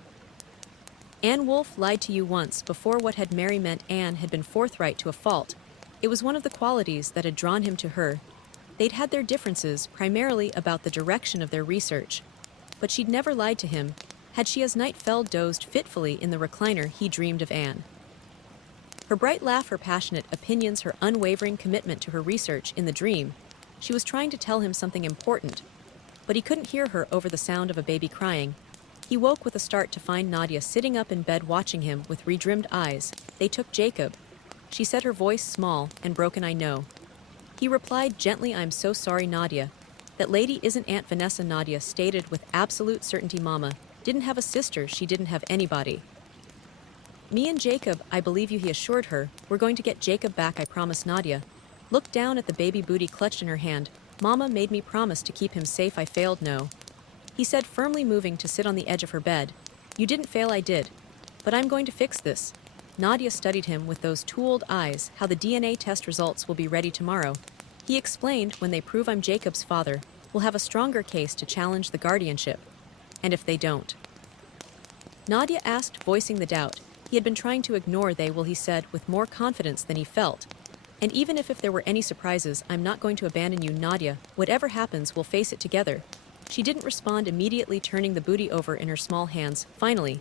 "Ann Wolf lied to you once before." What had Mary meant? Anne had been forthright to a fault. It was one of the qualities that had drawn him to her. They'd had their differences, primarily about the direction of their research. But she'd never lied to him. Had she? As night fell, dozed fitfully in the recliner, he dreamed of Anne. Her bright laugh, her passionate opinions, her unwavering commitment to her research. In the dream, she was trying to tell him something important, but he couldn't hear her over the sound of a baby crying. He woke with a start to find Nadia sitting up in bed, watching him with redrimmed eyes. "They took Jacob," she said, her voice small and broken. "I know." He replied gently. "I'm so sorry, Nadia. That lady isn't Aunt Vanessa." Nadia stated with absolute certainty. "Mama didn't have a sister. She didn't have anybody. Me and Jacob." "I believe you," he assured her. "We're going to get Jacob back, I promise." Nadia looked down at the baby booty clutched in her hand. "Mama made me promise to keep him safe. I failed." "No," he said firmly, moving to sit on the edge of her bed. "You didn't fail, I did. But I'm going to fix this." Nadia studied him with those tooled eyes. "How? The DNA test results will be ready tomorrow." He explained. "When they prove I'm Jacob's father, we'll have a stronger case to challenge the guardianship. And if they don't?" Nadia asked, voicing the doubt. He had been trying to ignore they will, he said, with more confidence than he felt. And even if there were any surprises, I'm not going to abandon you, Nadia. Whatever happens, we'll face it together. She didn't respond, immediately turning the booty over in her small hands. Finally,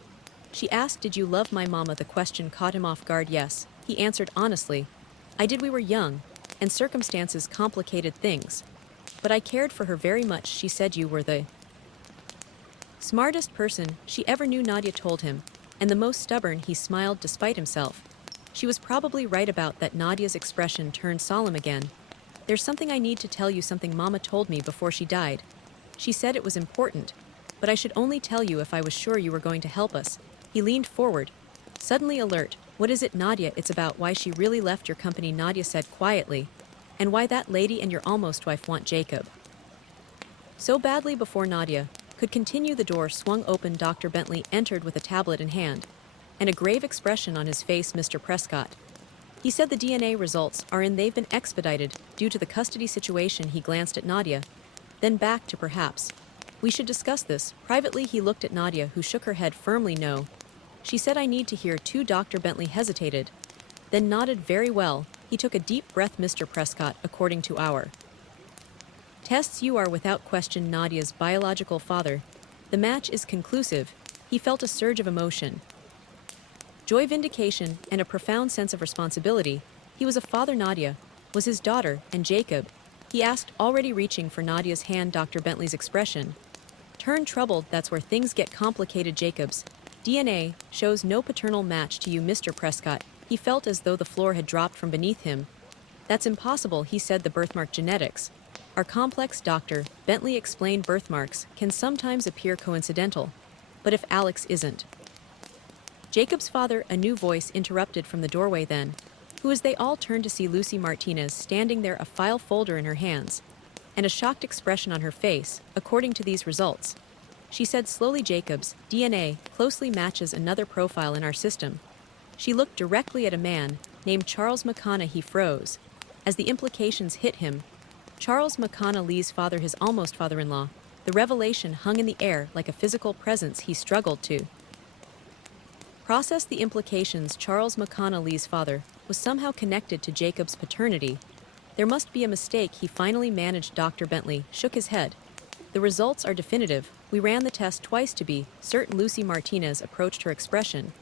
she asked, did you love my mama? The question caught him off guard. Yes, he answered honestly. I did. We were young, and circumstances complicated things. But I cared for her very much. She said you were the smartest person she ever knew, Nadia told him, and the most stubborn. He smiled despite himself. She was probably right about that. Nadia's expression turned solemn again. There's something I need to tell you, something Mama told me before she died. She said it was important, but I should only tell you if I was sure you were going to help us. He leaned forward, suddenly alert. What is it, Nadia? It's about why she really left your company, Nadia said quietly, and why that lady and your almost wife want Jacob so badly. Before Nadia could continue, the door swung open. Dr. Bentley entered with a tablet in hand and a grave expression on his face. Mr. Prescott, he said, the DNA results are in. They've been expedited due to the custody situation. He glanced at Nadia, then back to perhaps we should discuss this privately. He looked at Nadia, who shook her head firmly. No, she said, I need to hear too. Dr. Bentley hesitated, then nodded. Very well. He took a deep breath. Mr. Prescott, according to our tests, you are without question Nadia's biological father. The match is conclusive. He felt a surge of emotion, joy, vindication, and a profound sense of responsibility. He was a father. Nadia was his daughter, and Jacob, he asked, already reaching for Nadia's hand. Dr. Bentley's expression turned troubled. That's where things get complicated. Jacob's DNA shows no paternal match to you, Mr. Prescott. He felt as though the floor had dropped from beneath him. That's impossible, he said. The birthmark genetics are complex. Dr. Bentley explained. Birthmarks can sometimes appear coincidental, but if Alex isn't Jacob's father, a new voice interrupted from the doorway. Then who is? They all turned to see Lucy Martinez standing there, a file folder in her hands and a shocked expression on her face. According to these results, she said slowly, Jacob's DNA closely matches another profile in our system. She looked directly at a man named Charles McConnell. He froze as the implications hit him. Charles McConnell, Lee's father, his almost father-in-law. The revelation hung in the air like a physical presence. He struggled to process the implications. Charles McConnell, Lee's father, was somehow connected to Jacob's paternity. There must be a mistake, he finally managed. Dr. Bentley shook his head. The results are definitive. We ran the test twice to be certain. Lucy Martinez approached, her expression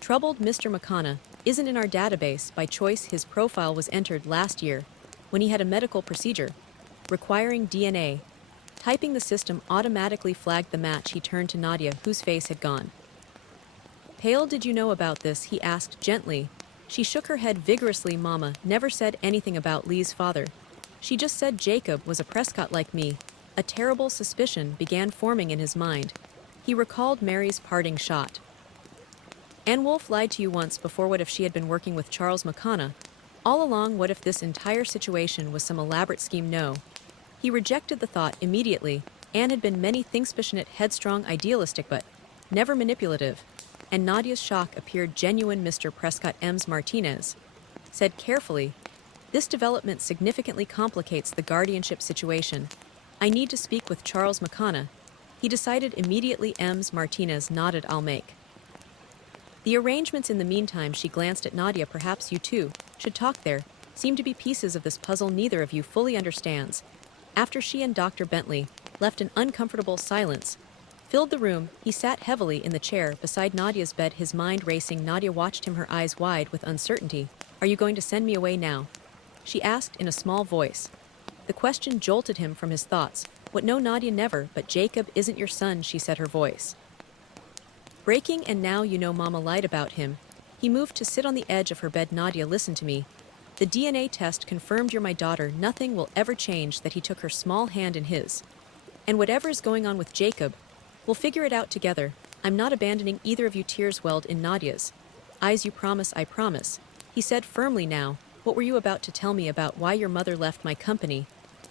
troubled. Mr. McConnell isn't in our database by choice. His profile was entered last year when he had a medical procedure requiring DNA. Typing the system automatically flagged the match. He turned to Nadia, whose face had gone pale. Did you know about this? He asked gently. She shook her head vigorously. Mama never said anything about Lee's father. She just said Jacob was a Prescott like me. A terrible suspicion began forming in his mind. He recalled Mary's parting shot. Ann Wolfe lied to you once before. What if she had been working with Charles McConnell all along? What if this entire situation was some elaborate scheme? No. He rejected the thought immediately. Anne had been many things: passionate, headstrong, idealistic, but never manipulative. And Nadia's shock appeared genuine. Mr. Prescott, Ms. Martinez said carefully, this development significantly complicates the guardianship situation. I need to speak with Charles McConnell. He decided immediately. Ms. Martinez nodded. I'll make the arrangements. In the meantime, she glanced at Nadia. Perhaps you two should talk. There seem to be pieces of this puzzle neither of you fully understands. After she and Dr. Bentley left, an uncomfortable silence filled the room. He sat heavily in the chair beside Nadia's bed, his mind racing. Nadia watched him, her eyes wide with uncertainty. Are you going to send me away now? She asked in a small voice. The question jolted him from his thoughts. What? No, Nadia, never. But Jacob isn't your son, she said, her voice breaking. And now you know Mama lied about him. He moved to sit on the edge of her bed. Nadia, listen to me. The DNA test confirmed you're my daughter. Nothing will ever change that. He took her small hand in his. And whatever is going on with Jacob, we'll figure it out together. I'm not abandoning either of you. Tears welled in Nadia's eyes. You promise? I promise, he said firmly. Now, what were you about to tell me about why your mother left my company?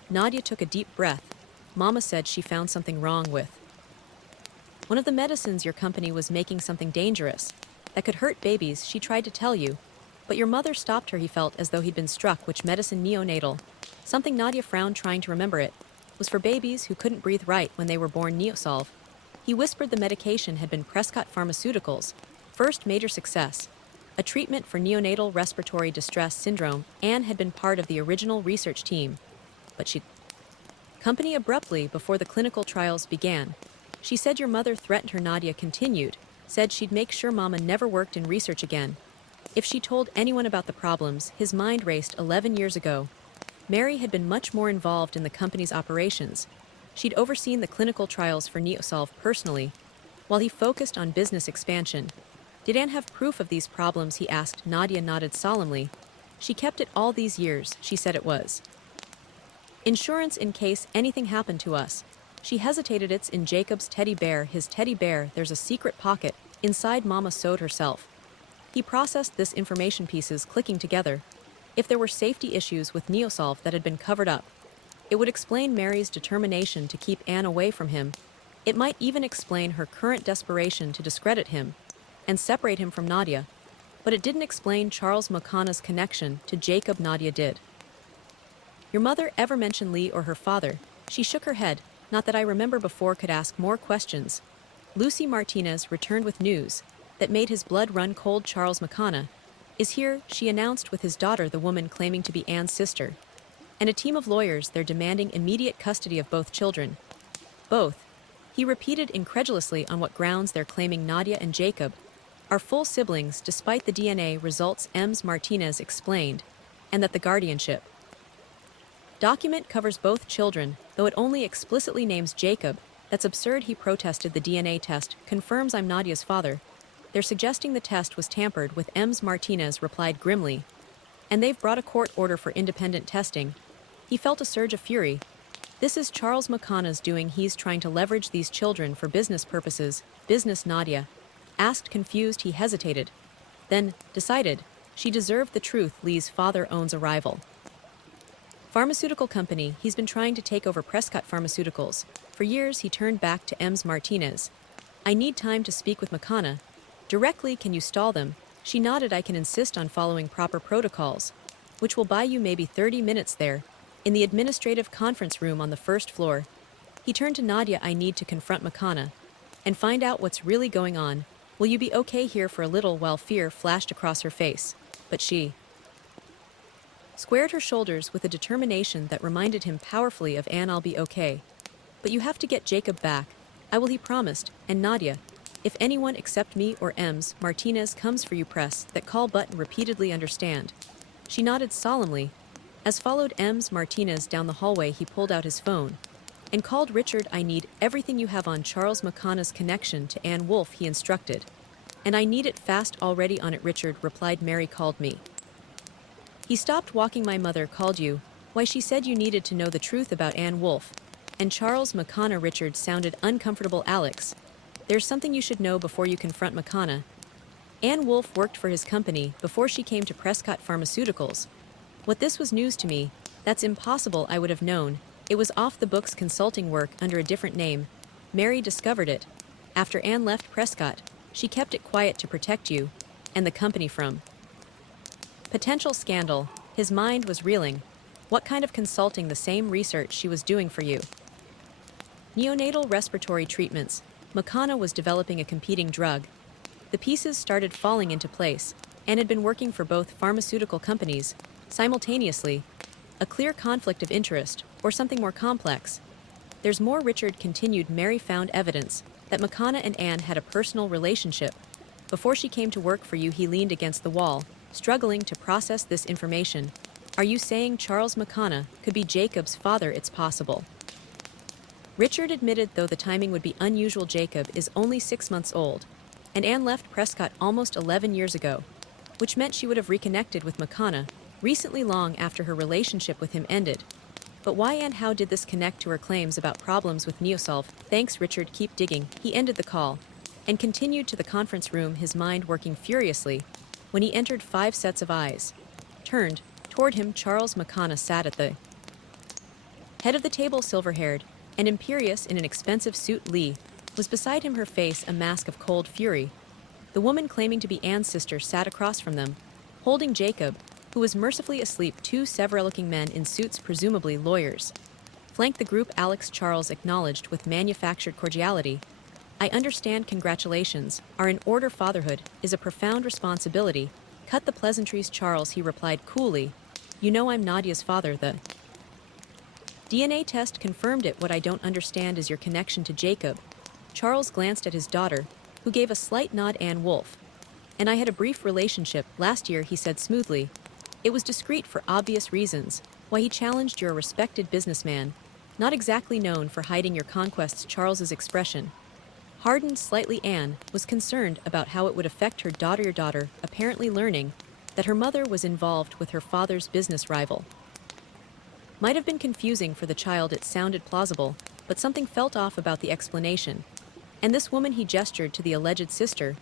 Nadia took a deep breath. Mama said she found something wrong with one of the medicines your company was making, something dangerous that could hurt babies. She tried to tell you, but your mother stopped her. He felt as though he'd been struck. Which medicine? Neonatal something. Nadia frowned, trying to remember it. Was for babies who couldn't breathe right when they were born. Neosolve He whispered the medication had been Prescott Pharmaceuticals' first major success, a treatment for neonatal respiratory distress syndrome. Anne had been part of the original research team, but she company abruptly before the clinical trials began. She said your mother threatened her. Nadia continued, said she'd make sure Mama never worked in research again. If she told anyone about the problems, his mind raced 11 years ago. Mary had been much more involved in the company's operations. She'd overseen the clinical trials for Neosolve personally, while he focused on business expansion. Did Anne have proof of these problems? He asked. Nadia nodded solemnly. She kept it all these years. She said it was insurance in case anything happened to us. She hesitated. It's in Jacob's teddy bear. His teddy bear. There's a secret pocket inside. Mama sewed herself. He processed this information, pieces clicking together. If there were safety issues with Neosolve that had been covered up, it would explain Mary's determination to keep Anne away from him. It might even explain her current desperation to discredit him and separate him from Nadia. But it didn't explain Charles McConaughey's connection to Jacob. Nadia did. Your mother ever mention Lee or her father? She shook her head. Not that I remember. Before could ask more questions. Lucy Martinez returned with news that made his blood run cold. Charles McConaughy is here, she announced, with his daughter, the woman claiming to be Anne's sister, and a team of lawyers. They're demanding immediate custody of both children. Both, he repeated incredulously. On what grounds? They're claiming Nadia and Jacob are full siblings despite the DNA results, Martinez explained, and that the guardianship document covers both children, though it only explicitly names Jacob. That's absurd, he protested. The DNA test confirms I'm Nadia's father. They're suggesting the test was tampered with. Martinez replied grimly. And they've brought a court order for independent testing. He felt a surge of fury. This is Charles McConaughey's doing. He's trying to leverage these children for business purposes. Business? Nadia asked, confused. He hesitated, then decided she deserved the truth. Lee's father owns a rival pharmaceutical company. He's been trying to take over Prescott Pharmaceuticals. For years, he turned back to Martinez. I need time to speak with McConaughy directly. Can you stall them? She nodded. I can insist on following proper protocols, which will buy you maybe 30 minutes there, in the administrative conference room on the first floor. He turned to Nadia. I need to confront McConaughy and find out what's really going on. Will you be okay here for a little? While fear flashed across her face, but she squared her shoulders with a determination that reminded him powerfully of Anne. I'll be okay. But you have to get Jacob back. I will, he promised. And Nadia, if anyone except me or Martinez comes for you, press that call button repeatedly. Understand? She nodded solemnly. As followed Martinez down the hallway, he pulled out his phone and called Richard. I need everything you have on Charles McConaughey's connection to Anne Wolfe, he instructed. And I need it fast. Already on it, Richard replied. Mary called me. He stopped walking. My mother called you. Why? She said you needed to know the truth about Anne Wolfe and Charles McConaughy. Richard sounded uncomfortable. Alex, there's something you should know before you confront McConaughy. Anne Wolfe worked for his company before she came to Prescott Pharmaceuticals. What? This was news to me. That's impossible. I would have known. It was off the books consulting work under a different name. Mary discovered it after Anne left Prescott. She kept it quiet to protect you and the company from potential scandal. His mind was reeling. What kind of consulting? The same research she was doing for you. Neonatal respiratory treatments. McConaughy was developing a competing drug. The pieces started falling into place and had been working for both pharmaceutical companies simultaneously. A clear conflict of interest, or something more complex. There's more, Richard continued. Mary found evidence that McConaughy and Anne had a personal relationship. Before she came to work for you, he leaned against the wall, struggling to process this information. Are you saying Charles McConaughy could be Jacob's father? It's possible, Richard admitted, though the timing would be unusual. Jacob is only 6 months old, and Anne left Prescott almost 11 years ago, which meant she would have reconnected with McConaughy recently, long after her relationship with him ended. But why and how did this connect to her claims about problems with Neosolve? Thanks, Richard, keep digging. He ended the call and continued to the conference room, his mind working furiously. When he entered, 5 sets of eyes turned toward him. Charles McConaughy sat at the head of the table, silver-haired and imperious in an expensive suit. Lee was beside him, her face a mask of cold fury. The woman claiming to be Anne's sister sat across from them, holding Jacob, who was mercifully asleep. 2 several-looking men in suits, presumably lawyers, flanked the group. Alex, Charles acknowledged with manufactured cordiality. I understand congratulations are in order. Fatherhood is a profound responsibility. Cut the pleasantries, Charles, he replied coolly. You know I'm Nadia's father. The DNA test confirmed it. What I don't understand is your connection to Jacob. Charles glanced at his daughter, who gave a slight nod. Anne Wolfe. And I had a brief relationship last year, he said smoothly. It was discreet for obvious reasons. Why, he challenged. You're a respected businessman, not exactly known for hiding your conquests. Charles's expression hardened slightly. Anne was concerned about how it would affect her daughter. Your daughter, apparently learning that her mother was involved with her father's business rival, might have been confusing for the child. It sounded plausible, but something felt off about the explanation. And this woman, he gestured to the alleged sister.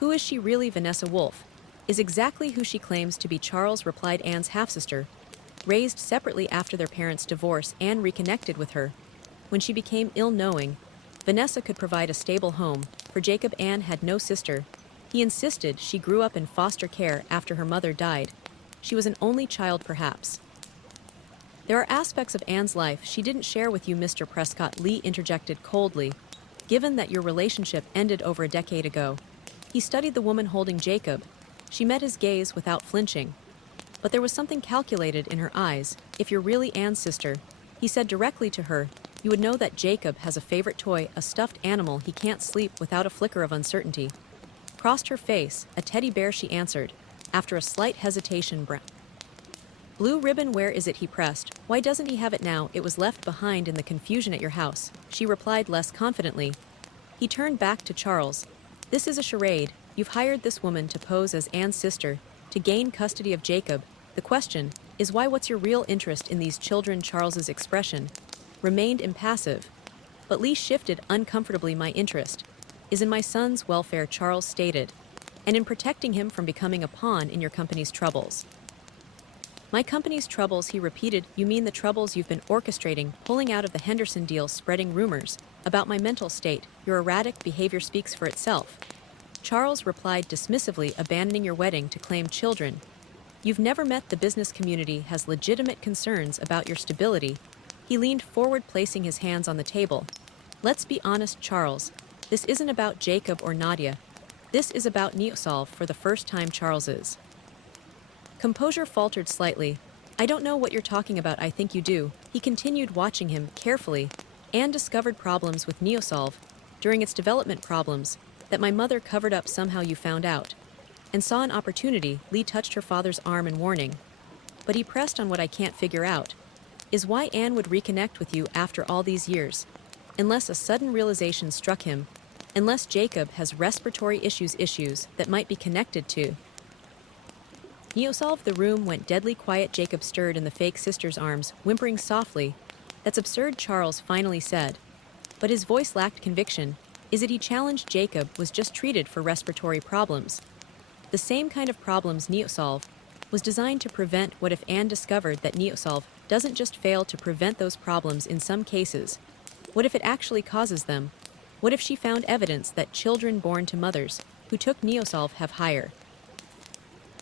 Who is she really? Vanessa Wolfe is exactly who she claims to be, Charles replied. Anne's half-sister. Raised separately after their parents' divorce, Anne reconnected with her when she became ill, knowing Vanessa could provide a stable home for Jacob. Anne had no sister. He insisted she grew up in foster care after her mother died. She was an only child, perhaps. There are aspects of Anne's life she didn't share with you, Mr. Prescott, Lee interjected coldly. Given that your relationship ended over a decade ago. He studied the woman holding Jacob. She met his gaze without flinching. But there was something calculated in her eyes. If you're really Anne's sister, he said directly to her, you would know that Jacob has a favorite toy, a stuffed animal. He can't sleep without a flicker of uncertainty. Crossed her face, a teddy bear, she answered, after a slight hesitation. Blue ribbon, where is it? He pressed. Why doesn't he have it now? It was left behind in the confusion at your house, she replied less confidently. He turned back to Charles. This is a charade. You've hired this woman to pose as Anne's sister, to gain custody of Jacob. The question is why? What's your real interest in these children? Charles's expression remained impassive, but Lee shifted uncomfortably. My interest is in my son's welfare, Charles stated, and in protecting him from becoming a pawn in your company's troubles. My company's troubles, he repeated. You mean the troubles you've been orchestrating, pulling out of the Henderson deal, spreading rumors about my mental state. Your erratic behavior speaks for itself. Charles replied dismissively, abandoning your wedding to claim children. You've never met the business community, has legitimate concerns about your stability. He leaned forward, placing his hands on the table. Let's be honest, Charles. This isn't about Jacob or Nadia. This is about Neosolve. For the first time, Charles's composure faltered slightly. I don't know what you're talking about. I think you do. He continued, watching him carefully. Anne discovered problems with Neosolve during its development, problems that my mother covered up. Somehow you found out and saw an opportunity. Lee touched her father's arm in warning, but he pressed on. What I can't figure out is why Anne would reconnect with you after all these years, unless a sudden realization struck him, unless Jacob has respiratory issues that might be connected to Neosolve. The room went deadly quiet. Jacob stirred in the fake sister's arms, whimpering softly. That's absurd, Charles finally said. But his voice lacked conviction. Is it? He challenged. Jacob was just treated for respiratory problems. The same kind of problems Neosolve was designed to prevent. What if Anne discovered that Neosolve doesn't just fail to prevent those problems in some cases? What if it actually causes them? What if she found evidence that children born to mothers who took Neosolve have higher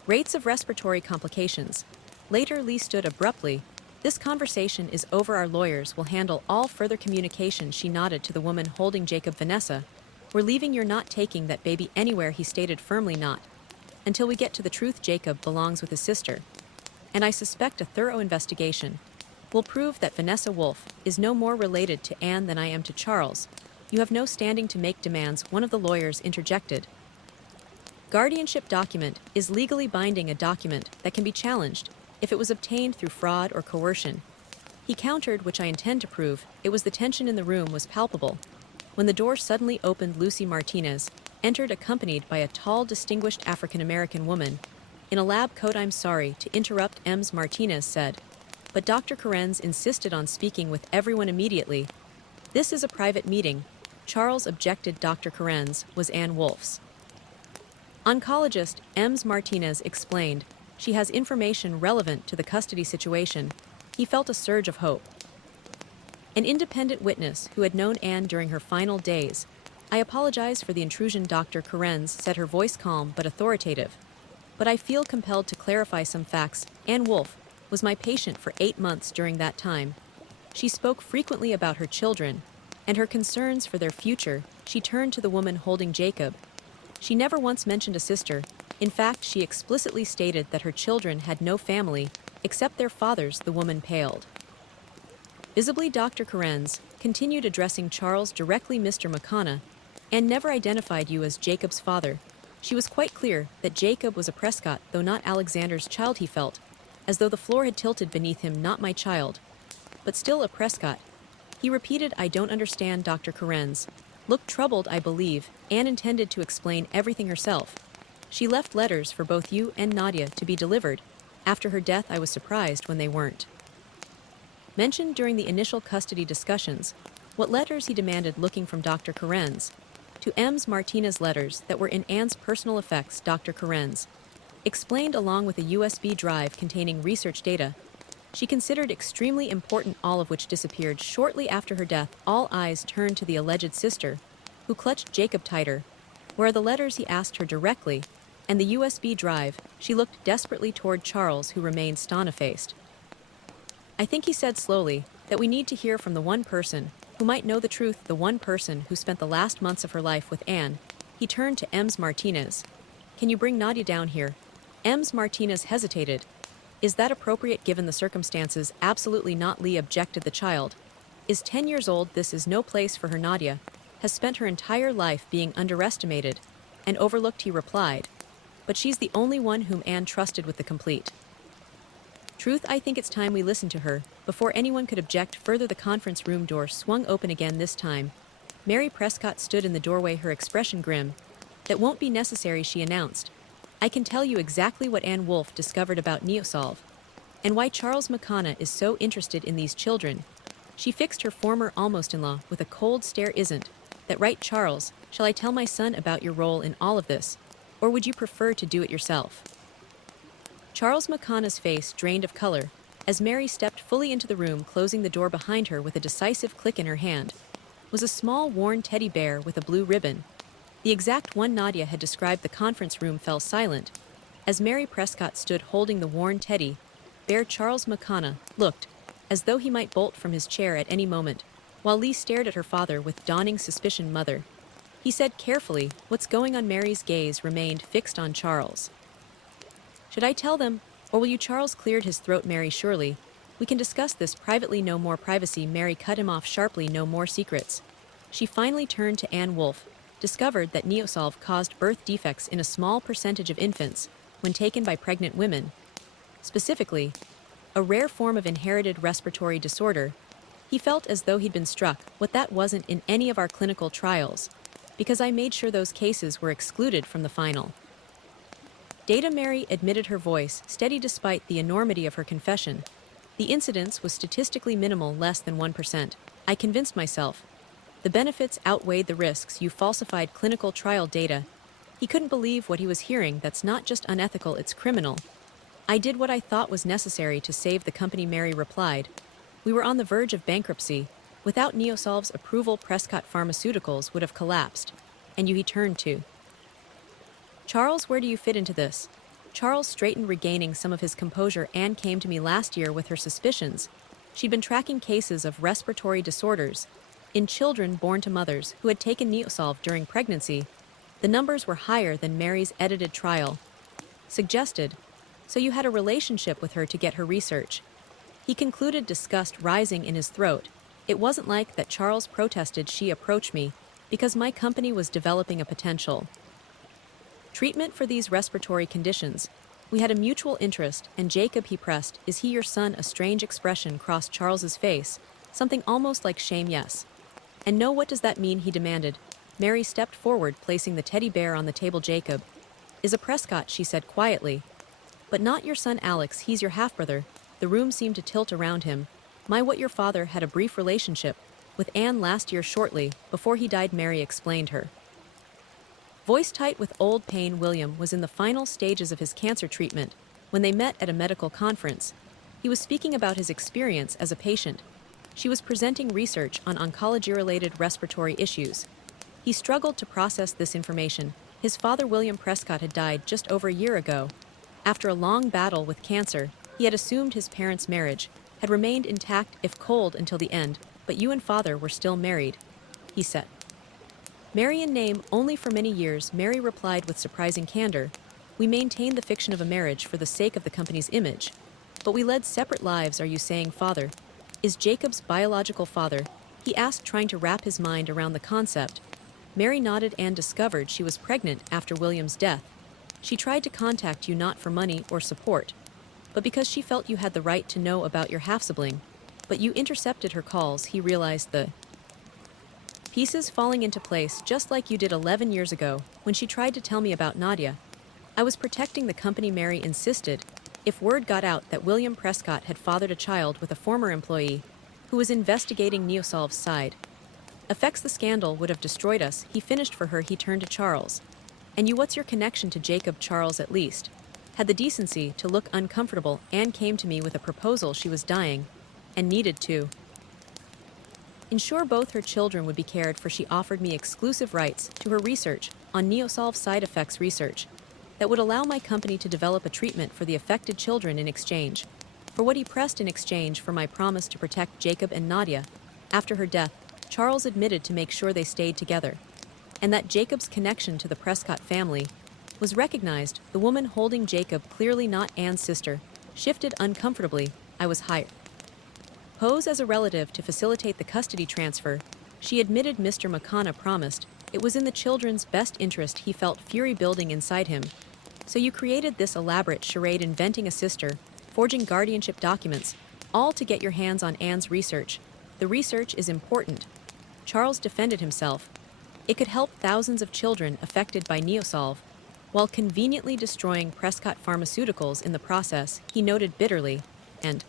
rates of respiratory complications? Later, Lee stood abruptly. This conversation is over. Our lawyers will handle all further communication. She nodded to the woman holding Jacob. Vanessa, we're leaving. You're not taking that baby anywhere, he stated firmly. Not until we get to the truth. Jacob belongs with his sister, and I suspect a thorough investigation will prove that Vanessa Wolfe is no more related to Anne than I am to Charles. You have no standing to make demands, one of the lawyers interjected. Guardianship document is legally binding, a document that can be challenged if it was obtained through fraud or coercion. He countered, which I intend to prove. It was the tension in the room was palpable. When the door suddenly opened, Lucy Martinez entered, accompanied by a tall, distinguished African-American woman in a lab coat. I'm sorry to interrupt, Ms. Martinez said, but Dr. Karen insisted on speaking with everyone immediately. This is a private meeting, Charles objected. Dr. Karen's was Anne Wolfe's oncologist, Ms. Martinez explained. She has information relevant to the custody situation. He felt a surge of hope. An independent witness who had known Anne during her final days. I apologize for the intrusion, Dr. Karen said, her voice calm but authoritative. But I feel compelled to clarify some facts. Anne Wolfe was my patient for 8 months. During that time, she spoke frequently about her children and her concerns for their future. She turned to the woman holding Jacob. She never once mentioned a sister. In fact, she explicitly stated that her children had no family, except their fathers. The woman paled. Visibly, Dr. Karen continued addressing Charles directly. Mr. McConnell, and never identified you as Jacob's father. She was quite clear that Jacob was a Prescott, though not Alexander's child. He felt as though the floor had tilted beneath him. Not my child, but still a Prescott. He repeated, I don't understand. Dr. Karen looked troubled. I believe Anne intended to explain everything herself. She left letters for both you and Nadia to be delivered. After her death, I was surprised when they weren't mentioned during the initial custody discussions. What letters? He demanded, looking from Dr. Karen to Ms. Martinez. Letters that were in Anne's personal effects, Dr. Karen explained, along with a USB drive containing research data she considered extremely important, all of which disappeared shortly after her death. All eyes turned to the alleged sister, who clutched Jacob tighter. Where are the letters? He asked her directly. And the USB drive? She looked desperately toward Charles, who remained stone-faced. I think, he said slowly, that we need to hear from the one person who might know the truth, the one person who spent the last months of her life with Anne. He turned to Ms. Martinez. Can you bring Nadia down here? Ms. Martinez hesitated. Is that appropriate given the circumstances? Absolutely not. Lee objected. The child is 10 years old. This is no place for her. Nadia has spent her entire life being underestimated and overlooked, he replied. But she's the only one whom Anne trusted with the complete truth. I think it's time we listen to her. Before anyone could object further, the conference room door swung open again. This time, Mary Prescott stood in the doorway, her expression grim. That won't be necessary, she announced. I can tell you exactly what Anne Wolfe discovered about Neosolve, and why Charles McConnell is so interested in these children. She fixed her former almost-in-law with a cold stare. Isn't that right, Charles? Shall I tell my son about your role in all of this, or would you prefer to do it yourself? Charles McConnell's face drained of color as Mary stepped fully into the room, closing the door behind her with a decisive click. In her hand was a small worn teddy bear with a blue ribbon. The exact one Nadia had described. The conference room fell silent as Mary Prescott stood holding the worn teddy bear. Charles McConnell looked as though he might bolt from his chair at any moment, while Lee stared at her father with dawning suspicion. Mother, he said carefully, what's going on? Mary's gaze remained fixed on Charles. Should I tell them, or will you? Charles cleared his throat. Mary, surely we can discuss this privately. No more privacy. Mary cut him off sharply. No more secrets. She finally turned to Anne Wolfe. Discovered that Neosolve caused birth defects in a small percentage of infants when taken by pregnant women. Specifically, a rare form of inherited respiratory disorder. He felt as though he'd been struck. What? That wasn't in any of our clinical trials, because I made sure those cases were excluded from the final data. Mary admitted, her voice steady despite the enormity of her confession. The incidence was statistically minimal, less than 1%. I convinced myself the benefits outweighed the risks. You falsified clinical trial data. He couldn't believe what he was hearing. That's not just unethical, it's criminal. I did what I thought was necessary to save the company, Mary replied. We were on the verge of bankruptcy. Without Neosolve's approval, Prescott Pharmaceuticals would have collapsed. And you? He turned to Charles. Where do you fit into this? Charles straightened, regaining some of his composure. Anne came to me last year with her suspicions. She'd been tracking cases of respiratory disorders in children born to mothers who had taken Neosolve during pregnancy. The numbers were higher than Mary's edited trial suggested. So you had a relationship with her to get her research? He concluded, disgust rising in his throat. It wasn't like that. Charles protested. She approached me because my company was developing a potential treatment for these respiratory conditions. We had a mutual interest, and Jacob, he pressed, is he your son? A strange expression crossed Charles's face, something almost like shame. Yes. And no, what does that mean? He demanded. Mary stepped forward, placing the teddy bear on the table. Jacob is a Prescott, she said quietly. But not your son, Alex. He's your half-brother. The room seemed to tilt around him. What? Your father had a brief relationship with Anne last year, shortly before he died, Mary explained her voice tight with old pain. William was in the final stages of his cancer treatment when they met at a medical conference. He was speaking about his experience as a patient. She was presenting research on oncology-related respiratory issues. He struggled to process this information. His father, William Prescott, had died just over a year ago. After a long battle with cancer, he had assumed his parents' marriage had remained intact, if cold, until the end, but you and father were still married, he said. Mary in name only for many years, Mary replied with surprising candor. We maintained the fiction of a marriage for the sake of the company's image. But we led separate lives, are you saying, father? Is Jacob's biological father? He asked, trying to wrap his mind around the concept. Mary nodded and discovered she was pregnant after William's death. She tried to contact you not for money or support, but because she felt you had the right to know about your half-sibling. But you intercepted her calls, he realized, the pieces falling into place just like you did 11 years ago when she tried to tell me about Nadia. I was protecting the company, Mary insisted. If word got out that William Prescott had fathered a child with a former employee who was investigating Neosolve's side, affects the scandal would have destroyed us, he finished for her. He turned to Charles. And you, what's your connection to Jacob? Charles at least had the decency to look uncomfortable and came to me with a proposal. She was dying and needed to ensure both her children would be cared for. She offered me exclusive rights to her research on Neosolve side effects research that would allow my company to develop a treatment for the affected children in exchange for what he pressed in exchange for my promise to protect Jacob and Nadia. After her death, Charles admitted to make sure they stayed together, and that Jacob's connection to the Prescott family was recognized. The woman holding Jacob, clearly not Anne's sister, shifted uncomfortably. I was hired pose as a relative to facilitate the custody transfer. She admitted Mr. McConnell promised it was in the children's best interest. He felt fury building inside him. So you created this elaborate charade, inventing a sister, forging guardianship documents, all to get your hands on Anne's research. The research is important. Charles defended himself. It could help thousands of children affected by Neosolve, while conveniently destroying Prescott Pharmaceuticals in the process, he noted bitterly, and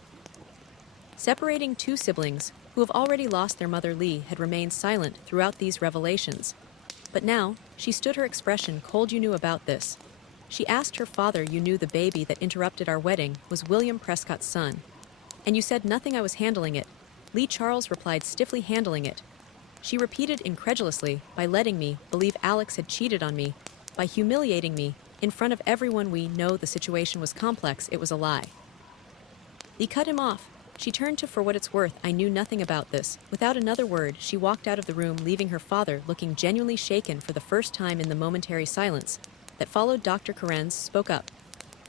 separating two siblings who have already lost their mother. Lee had remained silent throughout these revelations. But now, she stood, her expression cold. You knew about this. She asked her father. You knew the baby that interrupted our wedding was William Prescott's son. And you said nothing. I was handling it. Lee. Charles replied stiffly, handling it. She repeated incredulously, by letting me believe Alex had cheated on me, by humiliating me in front of everyone. We know the situation was complex. It was a lie. Lee cut him off. She turned to, for what it's worth, I knew nothing about this. Without another word, she walked out of the room, leaving her father looking genuinely shaken. For the first time in the momentary silence that followed, Dr. Karen spoke up.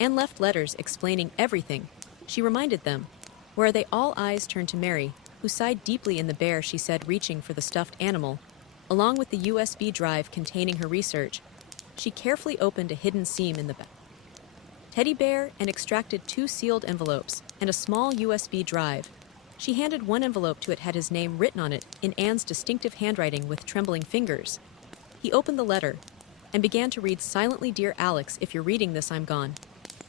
Anne left letters explaining everything. She reminded them. Where are they? All eyes turned to Mary, who sighed deeply. In the bear, she said, reaching for the stuffed animal, along with the USB drive containing her research. She carefully opened a hidden seam in the teddy bear and extracted 2 sealed envelopes and a small USB drive. She handed one envelope to it, had his name written on it in Anne's distinctive handwriting with trembling fingers. He opened the letter and began to read silently. Dear Alex, if you're reading this, I'm gone.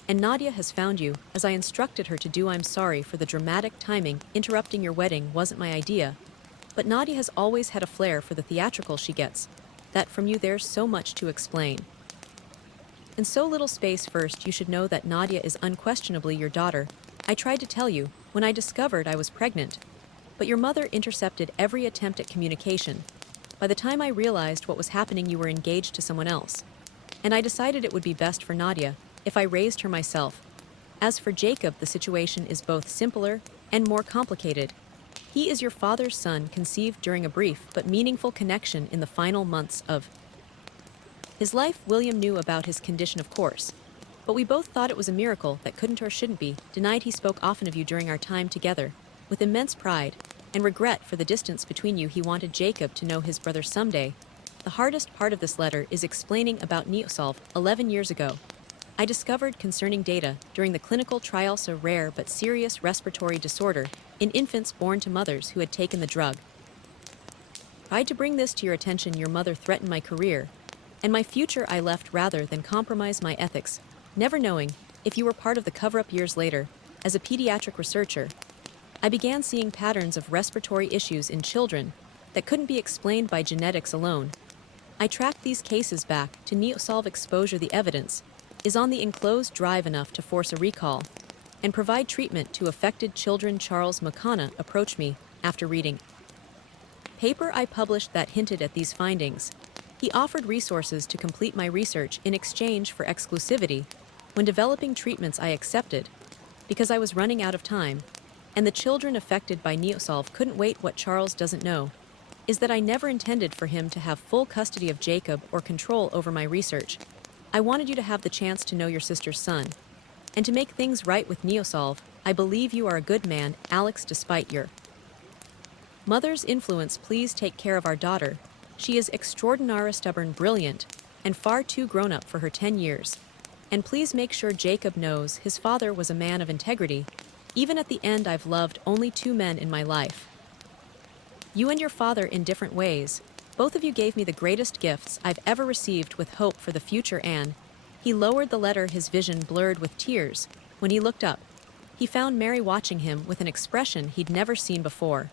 And Nadia has found you, as I instructed her to do. I'm sorry for the dramatic timing. Interrupting your wedding wasn't my idea. But Nadia has always had a flair for the theatrical. She gets that from you. There's so much to explain. In so little space. First, you should know that Nadia is unquestionably your daughter. I tried to tell you when I discovered I was pregnant, but your mother intercepted every attempt at communication. By the time I realized what was happening, you were engaged to someone else. And I decided it would be best for Nadia if I raised her myself. As for Jacob, the situation is both simpler and more complicated. He is your father's son, conceived during a brief but meaningful connection in the final months of his life. William knew about his condition, of course, but we both thought it was a miracle that couldn't or shouldn't be denied. He spoke often of you during our time together, with immense pride and regret for the distance between you. He wanted Jacob to know his brother someday. The hardest part of this letter is explaining about Neosolve. 11 years ago, I discovered concerning data during the clinical trials a rare but serious respiratory disorder in infants born to mothers who had taken the drug. Tried to bring this to your attention. Your mother threatened my career and my future. I left rather than compromise my ethics, never knowing if you were part of the cover-up. Years later, as a pediatric researcher, I began seeing patterns of respiratory issues in children that couldn't be explained by genetics alone. I tracked these cases back to Neosolve exposure. The evidence is on the enclosed drive, enough to force a recall and provide treatment to affected children. Charles McConnell approached me after reading paper I published that hinted at these findings. He offered resources to complete my research in exchange for exclusivity. When developing treatments, I accepted because I was running out of time, and the children affected by Neosolve couldn't wait. What Charles doesn't know is that I never intended for him to have full custody of Jacob or control over my research. I wanted you to have the chance to know your sister's son. And to make things right with Neosolve, I believe you are a good man, Alex, despite your mother's influence. Please take care of our daughter. She is extraordinarily stubborn, brilliant, and far too grown up for her 10 years. And please make sure Jacob knows his father was a man of integrity. Even at the end, I've loved only 2 men in my life. You and your father in different ways. Both of you gave me the greatest gifts I've ever received with hope for the future, Anne. He lowered the letter, his vision blurred with tears. When he looked up, he found Mary watching him with an expression he'd never seen before.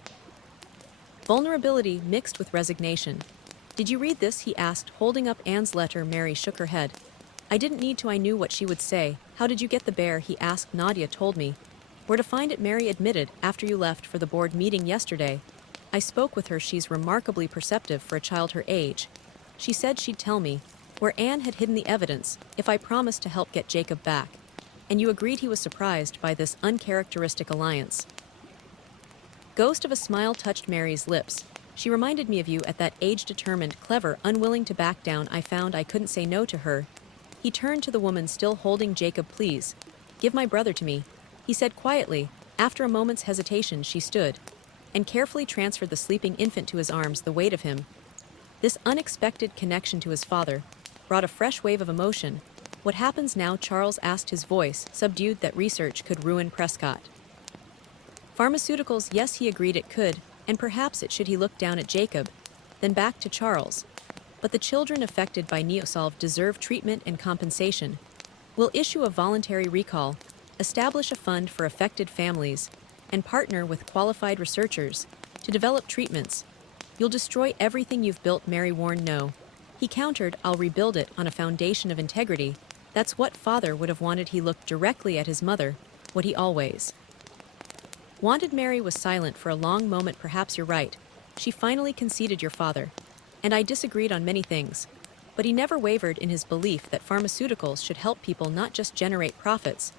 Vulnerability mixed with resignation. Did you read this? He asked, holding up Anne's letter. Mary shook her head. I didn't need to, I knew what she would say. How did you get the bear? He asked. Nadia told me. Where to find it? Mary admitted, after you left for the board meeting yesterday. I spoke with her. She's remarkably perceptive for a child her age. She said she'd tell me where Anne had hidden the evidence if I promised to help get Jacob back. And you agreed. He was surprised by this uncharacteristic alliance. Ghost of a smile touched Mary's lips. She reminded me of you at that age, determined, clever, unwilling to back down. I found I couldn't say no to her. He turned to the woman still holding Jacob. Please, give my brother to me, he said quietly. After a moment's hesitation, she stood and carefully transferred the sleeping infant to his arms. The weight of him, this unexpected connection to his father, brought a fresh wave of emotion. What happens now? Charles asked, his voice subdued. That research could ruin Prescott. Pharmaceuticals? Yes, he agreed it could, and perhaps it should. He looked down at Jacob, then back to Charles. But the children affected by Neosolve deserve treatment and compensation. We'll issue a voluntary recall, establish a fund for affected families, and partner with qualified researchers to develop treatments. You'll destroy everything you've built, Mary warned. No. He countered, I'll rebuild it on a foundation of integrity. That's what father would have wanted. He looked directly at his mother, what he always wanted. Mary was silent for a long moment. Perhaps you're right. She finally conceded. Your father and I disagreed on many things, but he never wavered in his belief that pharmaceuticals should help people, not just generate profits.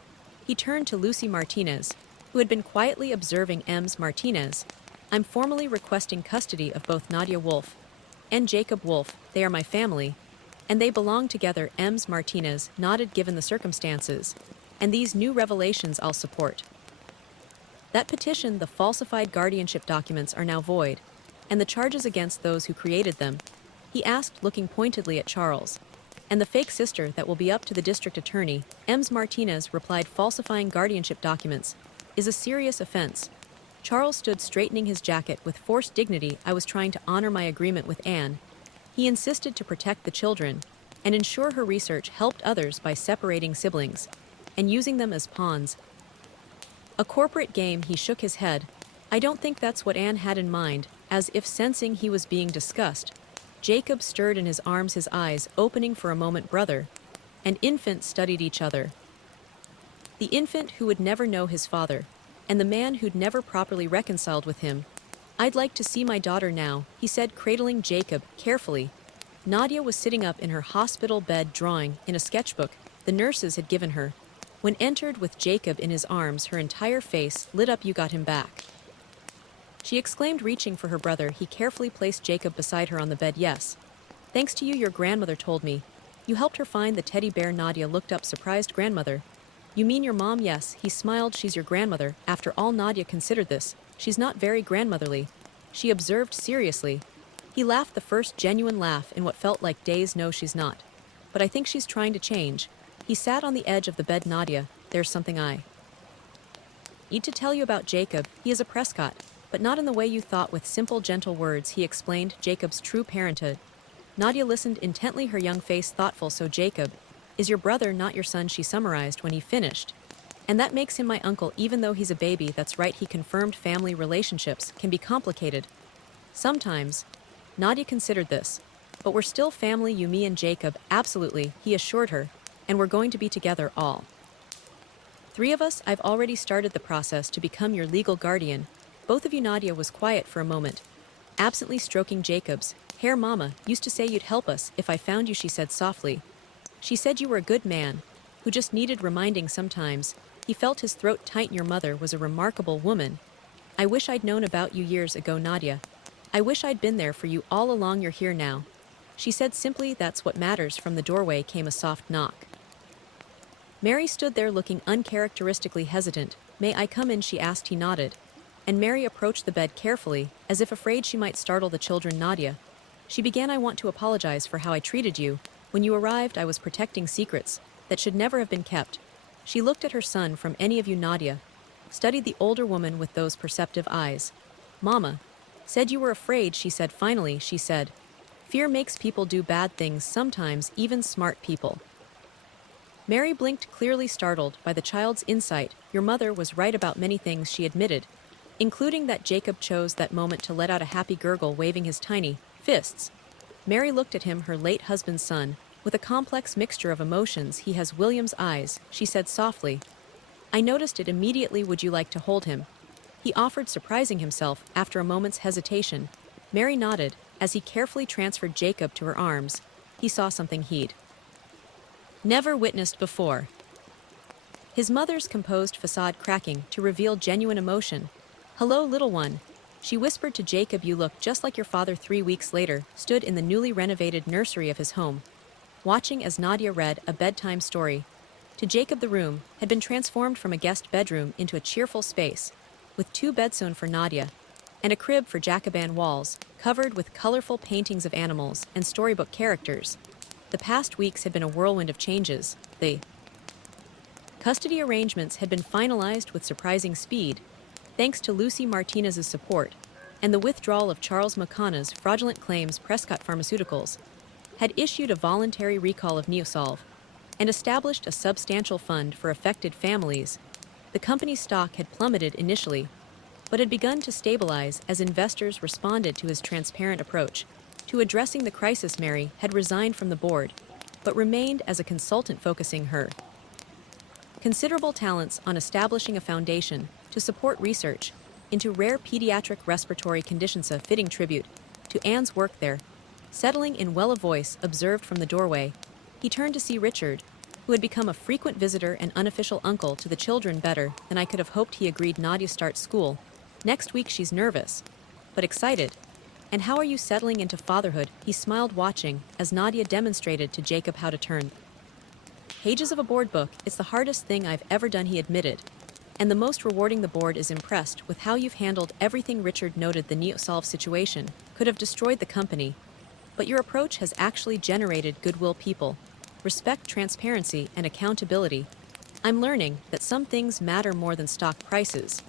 He turned to Lucy Martinez, who had been quietly observing. Ms. Martinez, I'm formally requesting custody of both Nadia Wolf and Jacob Wolf. They are my family, and they belong together. Ms. Martinez nodded. Given the circumstances and these new revelations, I'll support that petition. The falsified guardianship documents are now void, and the charges against those who created them, he asked, looking pointedly at Charles. And the fake sister? That will be up to the district attorney. Ms. Martinez replied, falsifying guardianship documents is a serious offense. Charles stood, straightening his jacket with forced dignity. I was trying to honor my agreement with Anne. He insisted to protect the children and ensure her research helped others by separating siblings and using them as pawns. A corporate game. He shook his head. I don't think that's what Anne had in mind. As if sensing he was being discussed, Jacob stirred in his arms, his eyes opening for a moment. Brother and infant studied each other. The infant who would never know his father, and the man who'd never properly reconciled with him. I'd like to see my daughter now, he said, cradling Jacob carefully. Nadia was sitting up in her hospital bed, drawing in a sketchbook the nurses had given her. When entered with Jacob in his arms, her entire face lit up. You got him back, she exclaimed, reaching for her brother. He carefully placed Jacob beside her on the bed. Yes. Thanks to you, your grandmother told me. You helped her find the teddy bear. Nadia looked up, surprised. Grandmother? You mean your mom? Yes, he smiled. She's your grandmother. After all, Nadia considered this. She's not very grandmotherly, she observed seriously. He laughed, the first genuine laugh in what felt like days. No, she's not. But I think she's trying to change. He sat on the edge of the bed. Nadia, there's something I need to tell you about Jacob. He is a Prescott, but not in the way you thought. With simple, gentle words, he explained Jacob's true parenthood. Nadia listened intently, her young face thoughtful. So Jacob is your brother, not your son, she summarized when he finished. And that makes him my uncle, even though he's a baby. That's right, he confirmed. Family relationships can be complicated sometimes. Nadia considered this. But we're still family, you, me, and Jacob. Absolutely, he assured her. And we're going to be together, all 3 of us. I've already started the process to become your legal guardian. Both of you. Nadia was quiet for a moment, absently stroking Jacob's hair. Mama used to say you'd help us if I found you, she said softly. She said you were a good man, who just needed reminding sometimes. He felt his throat tighten. Your mother was a remarkable woman. I wish I'd known about you years ago. Nadia I wish I'd been there for you all along. You're here now. She said simply. That's what matters. From the doorway came a soft knock. Mary stood there looking uncharacteristically hesitant. May I come in? She asked. He nodded. And Mary approached the bed carefully, as if afraid she might startle the children. Nadia. She began. I want to apologize for how I treated you. When you arrived, I was protecting secrets that should never have been kept. She looked at her son. From any of you? Nadia studied the older woman with those perceptive eyes. Mama said you were afraid, she said finally. She said, fear makes people do bad things, sometimes even smart people. Mary blinked, clearly startled by the child's insight. Your mother was right about many things, she admitted, including that Jacob chose that moment to let out a happy gurgle, waving his tiny fists. Mary looked at him, her late husband's son, with a complex mixture of emotions. He has William's eyes, she said softly. I noticed it immediately. Would you like to hold him? He offered, surprising himself after a moment's hesitation. Mary nodded as he carefully transferred Jacob to her arms. He saw something he'd never witnessed before. His mother's composed facade cracking to reveal genuine emotion. Hello, little one, she whispered to Jacob. You look just like your father. 3 weeks later, stood in the newly renovated nursery of his home, watching as Nadia read a bedtime story. To Jacob, the room had been transformed from a guest bedroom into a cheerful space, with 2 beds sewn for Nadia, and a crib for Jacoban, walls covered with colorful paintings of animals and storybook characters. The past weeks had been a whirlwind of changes. The custody arrangements had been finalized with surprising speed, thanks to Lucy Martinez's support, and the withdrawal of Charles McConaughey's fraudulent claims. Prescott Pharmaceuticals had issued a voluntary recall of Neosolve and established a substantial fund for affected families. The company's stock had plummeted initially, but had begun to stabilize as investors responded to his transparent approach to addressing the crisis. Mary had resigned from the board, but remained as a consultant, focusing her considerable talents on establishing a foundation to support research into rare pediatric respiratory conditions. A fitting tribute to Anne's work there. Settling in well, a voice observed from the doorway. He turned to see Richard, who had become a frequent visitor and unofficial uncle to the children. Better than I could have hoped, he agreed. Nadia starts school next week. She's nervous, but excited. And how are you settling into fatherhood? He smiled, watching as Nadia demonstrated to Jacob how to turn pages of a board book. It's the hardest thing I've ever done, he admitted, and the most rewarding. The board is impressed with how you've handled everything. Richard noted the Neosolve situation could have destroyed the company, but your approach has actually generated goodwill. People respect transparency and accountability. I'm learning that some things matter more than stock prices,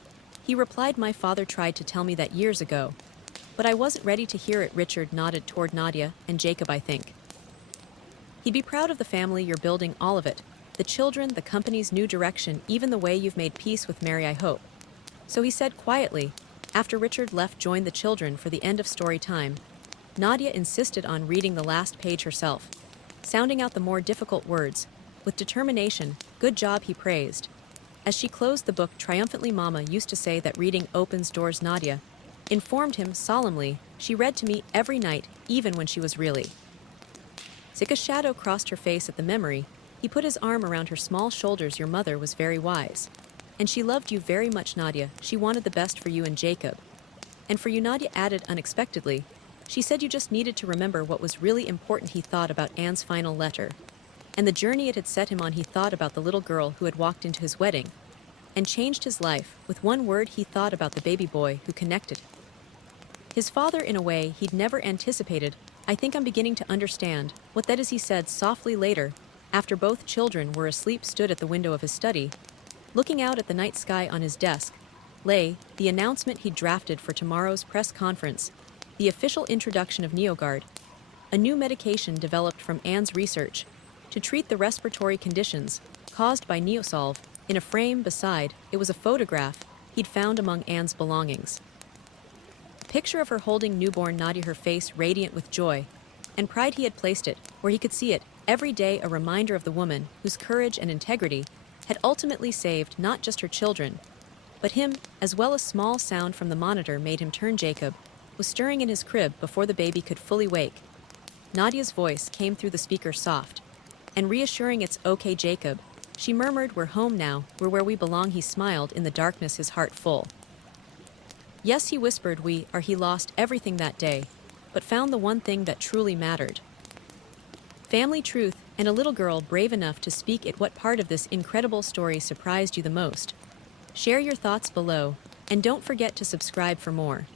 he replied. My father tried to tell me that years ago, but I wasn't ready to hear it. Richard nodded toward Nadia and Jacob. I think he'd be proud of the family you're building, all of it. The children, the company's new direction, even the way you've made peace with Mary, I hope. So he said quietly, after Richard left, joined the children for the end of story time. Nadia insisted on reading the last page herself, sounding out the more difficult words with determination. Good job, he praised. As she closed the book triumphantly, Mama used to say that reading opens doors. Nadia informed him solemnly. She read to me every night, even when she was really sick. A shadow crossed her face at the memory. He put his arm around her small shoulders. Your mother was very wise, and she loved you very much, Nadia. She wanted the best for you and Jacob. And for you, Nadia added unexpectedly. She said you just needed to remember what was really important. He thought about Anne's final letter and the journey it had set him on. He thought about the little girl who had walked into his wedding and changed his life with one word. He thought about the baby boy who connected his father in a way he'd never anticipated. I think I'm beginning to understand what that is, he said softly later, after both children were asleep. Stood at the window of his study, looking out at the night sky. On his desk lay the announcement he'd drafted for tomorrow's press conference, the official introduction of NeoGuard, a new medication developed from Anne's research to treat the respiratory conditions caused by Neosolve. In a frame beside it was a photograph he'd found among Anne's belongings. Picture of her holding newborn Nadia, her face radiant with joy and pride. He had placed it where he could see it every day, a reminder of the woman whose courage and integrity had ultimately saved not just her children, but him as well. A small sound from the monitor made him turn. Jacob was stirring in his crib before the baby could fully wake. Nadia's voice came through the speaker, soft and reassuring. It's okay, Jacob, she murmured. We're home now, we're where we belong. He smiled in the darkness, his heart full Yes, he whispered he lost everything that day, but found the one thing that truly mattered. Family truth and a little girl brave enough to speak it. What part of this incredible story surprised you the most? Share your thoughts below, and don't forget to subscribe for more.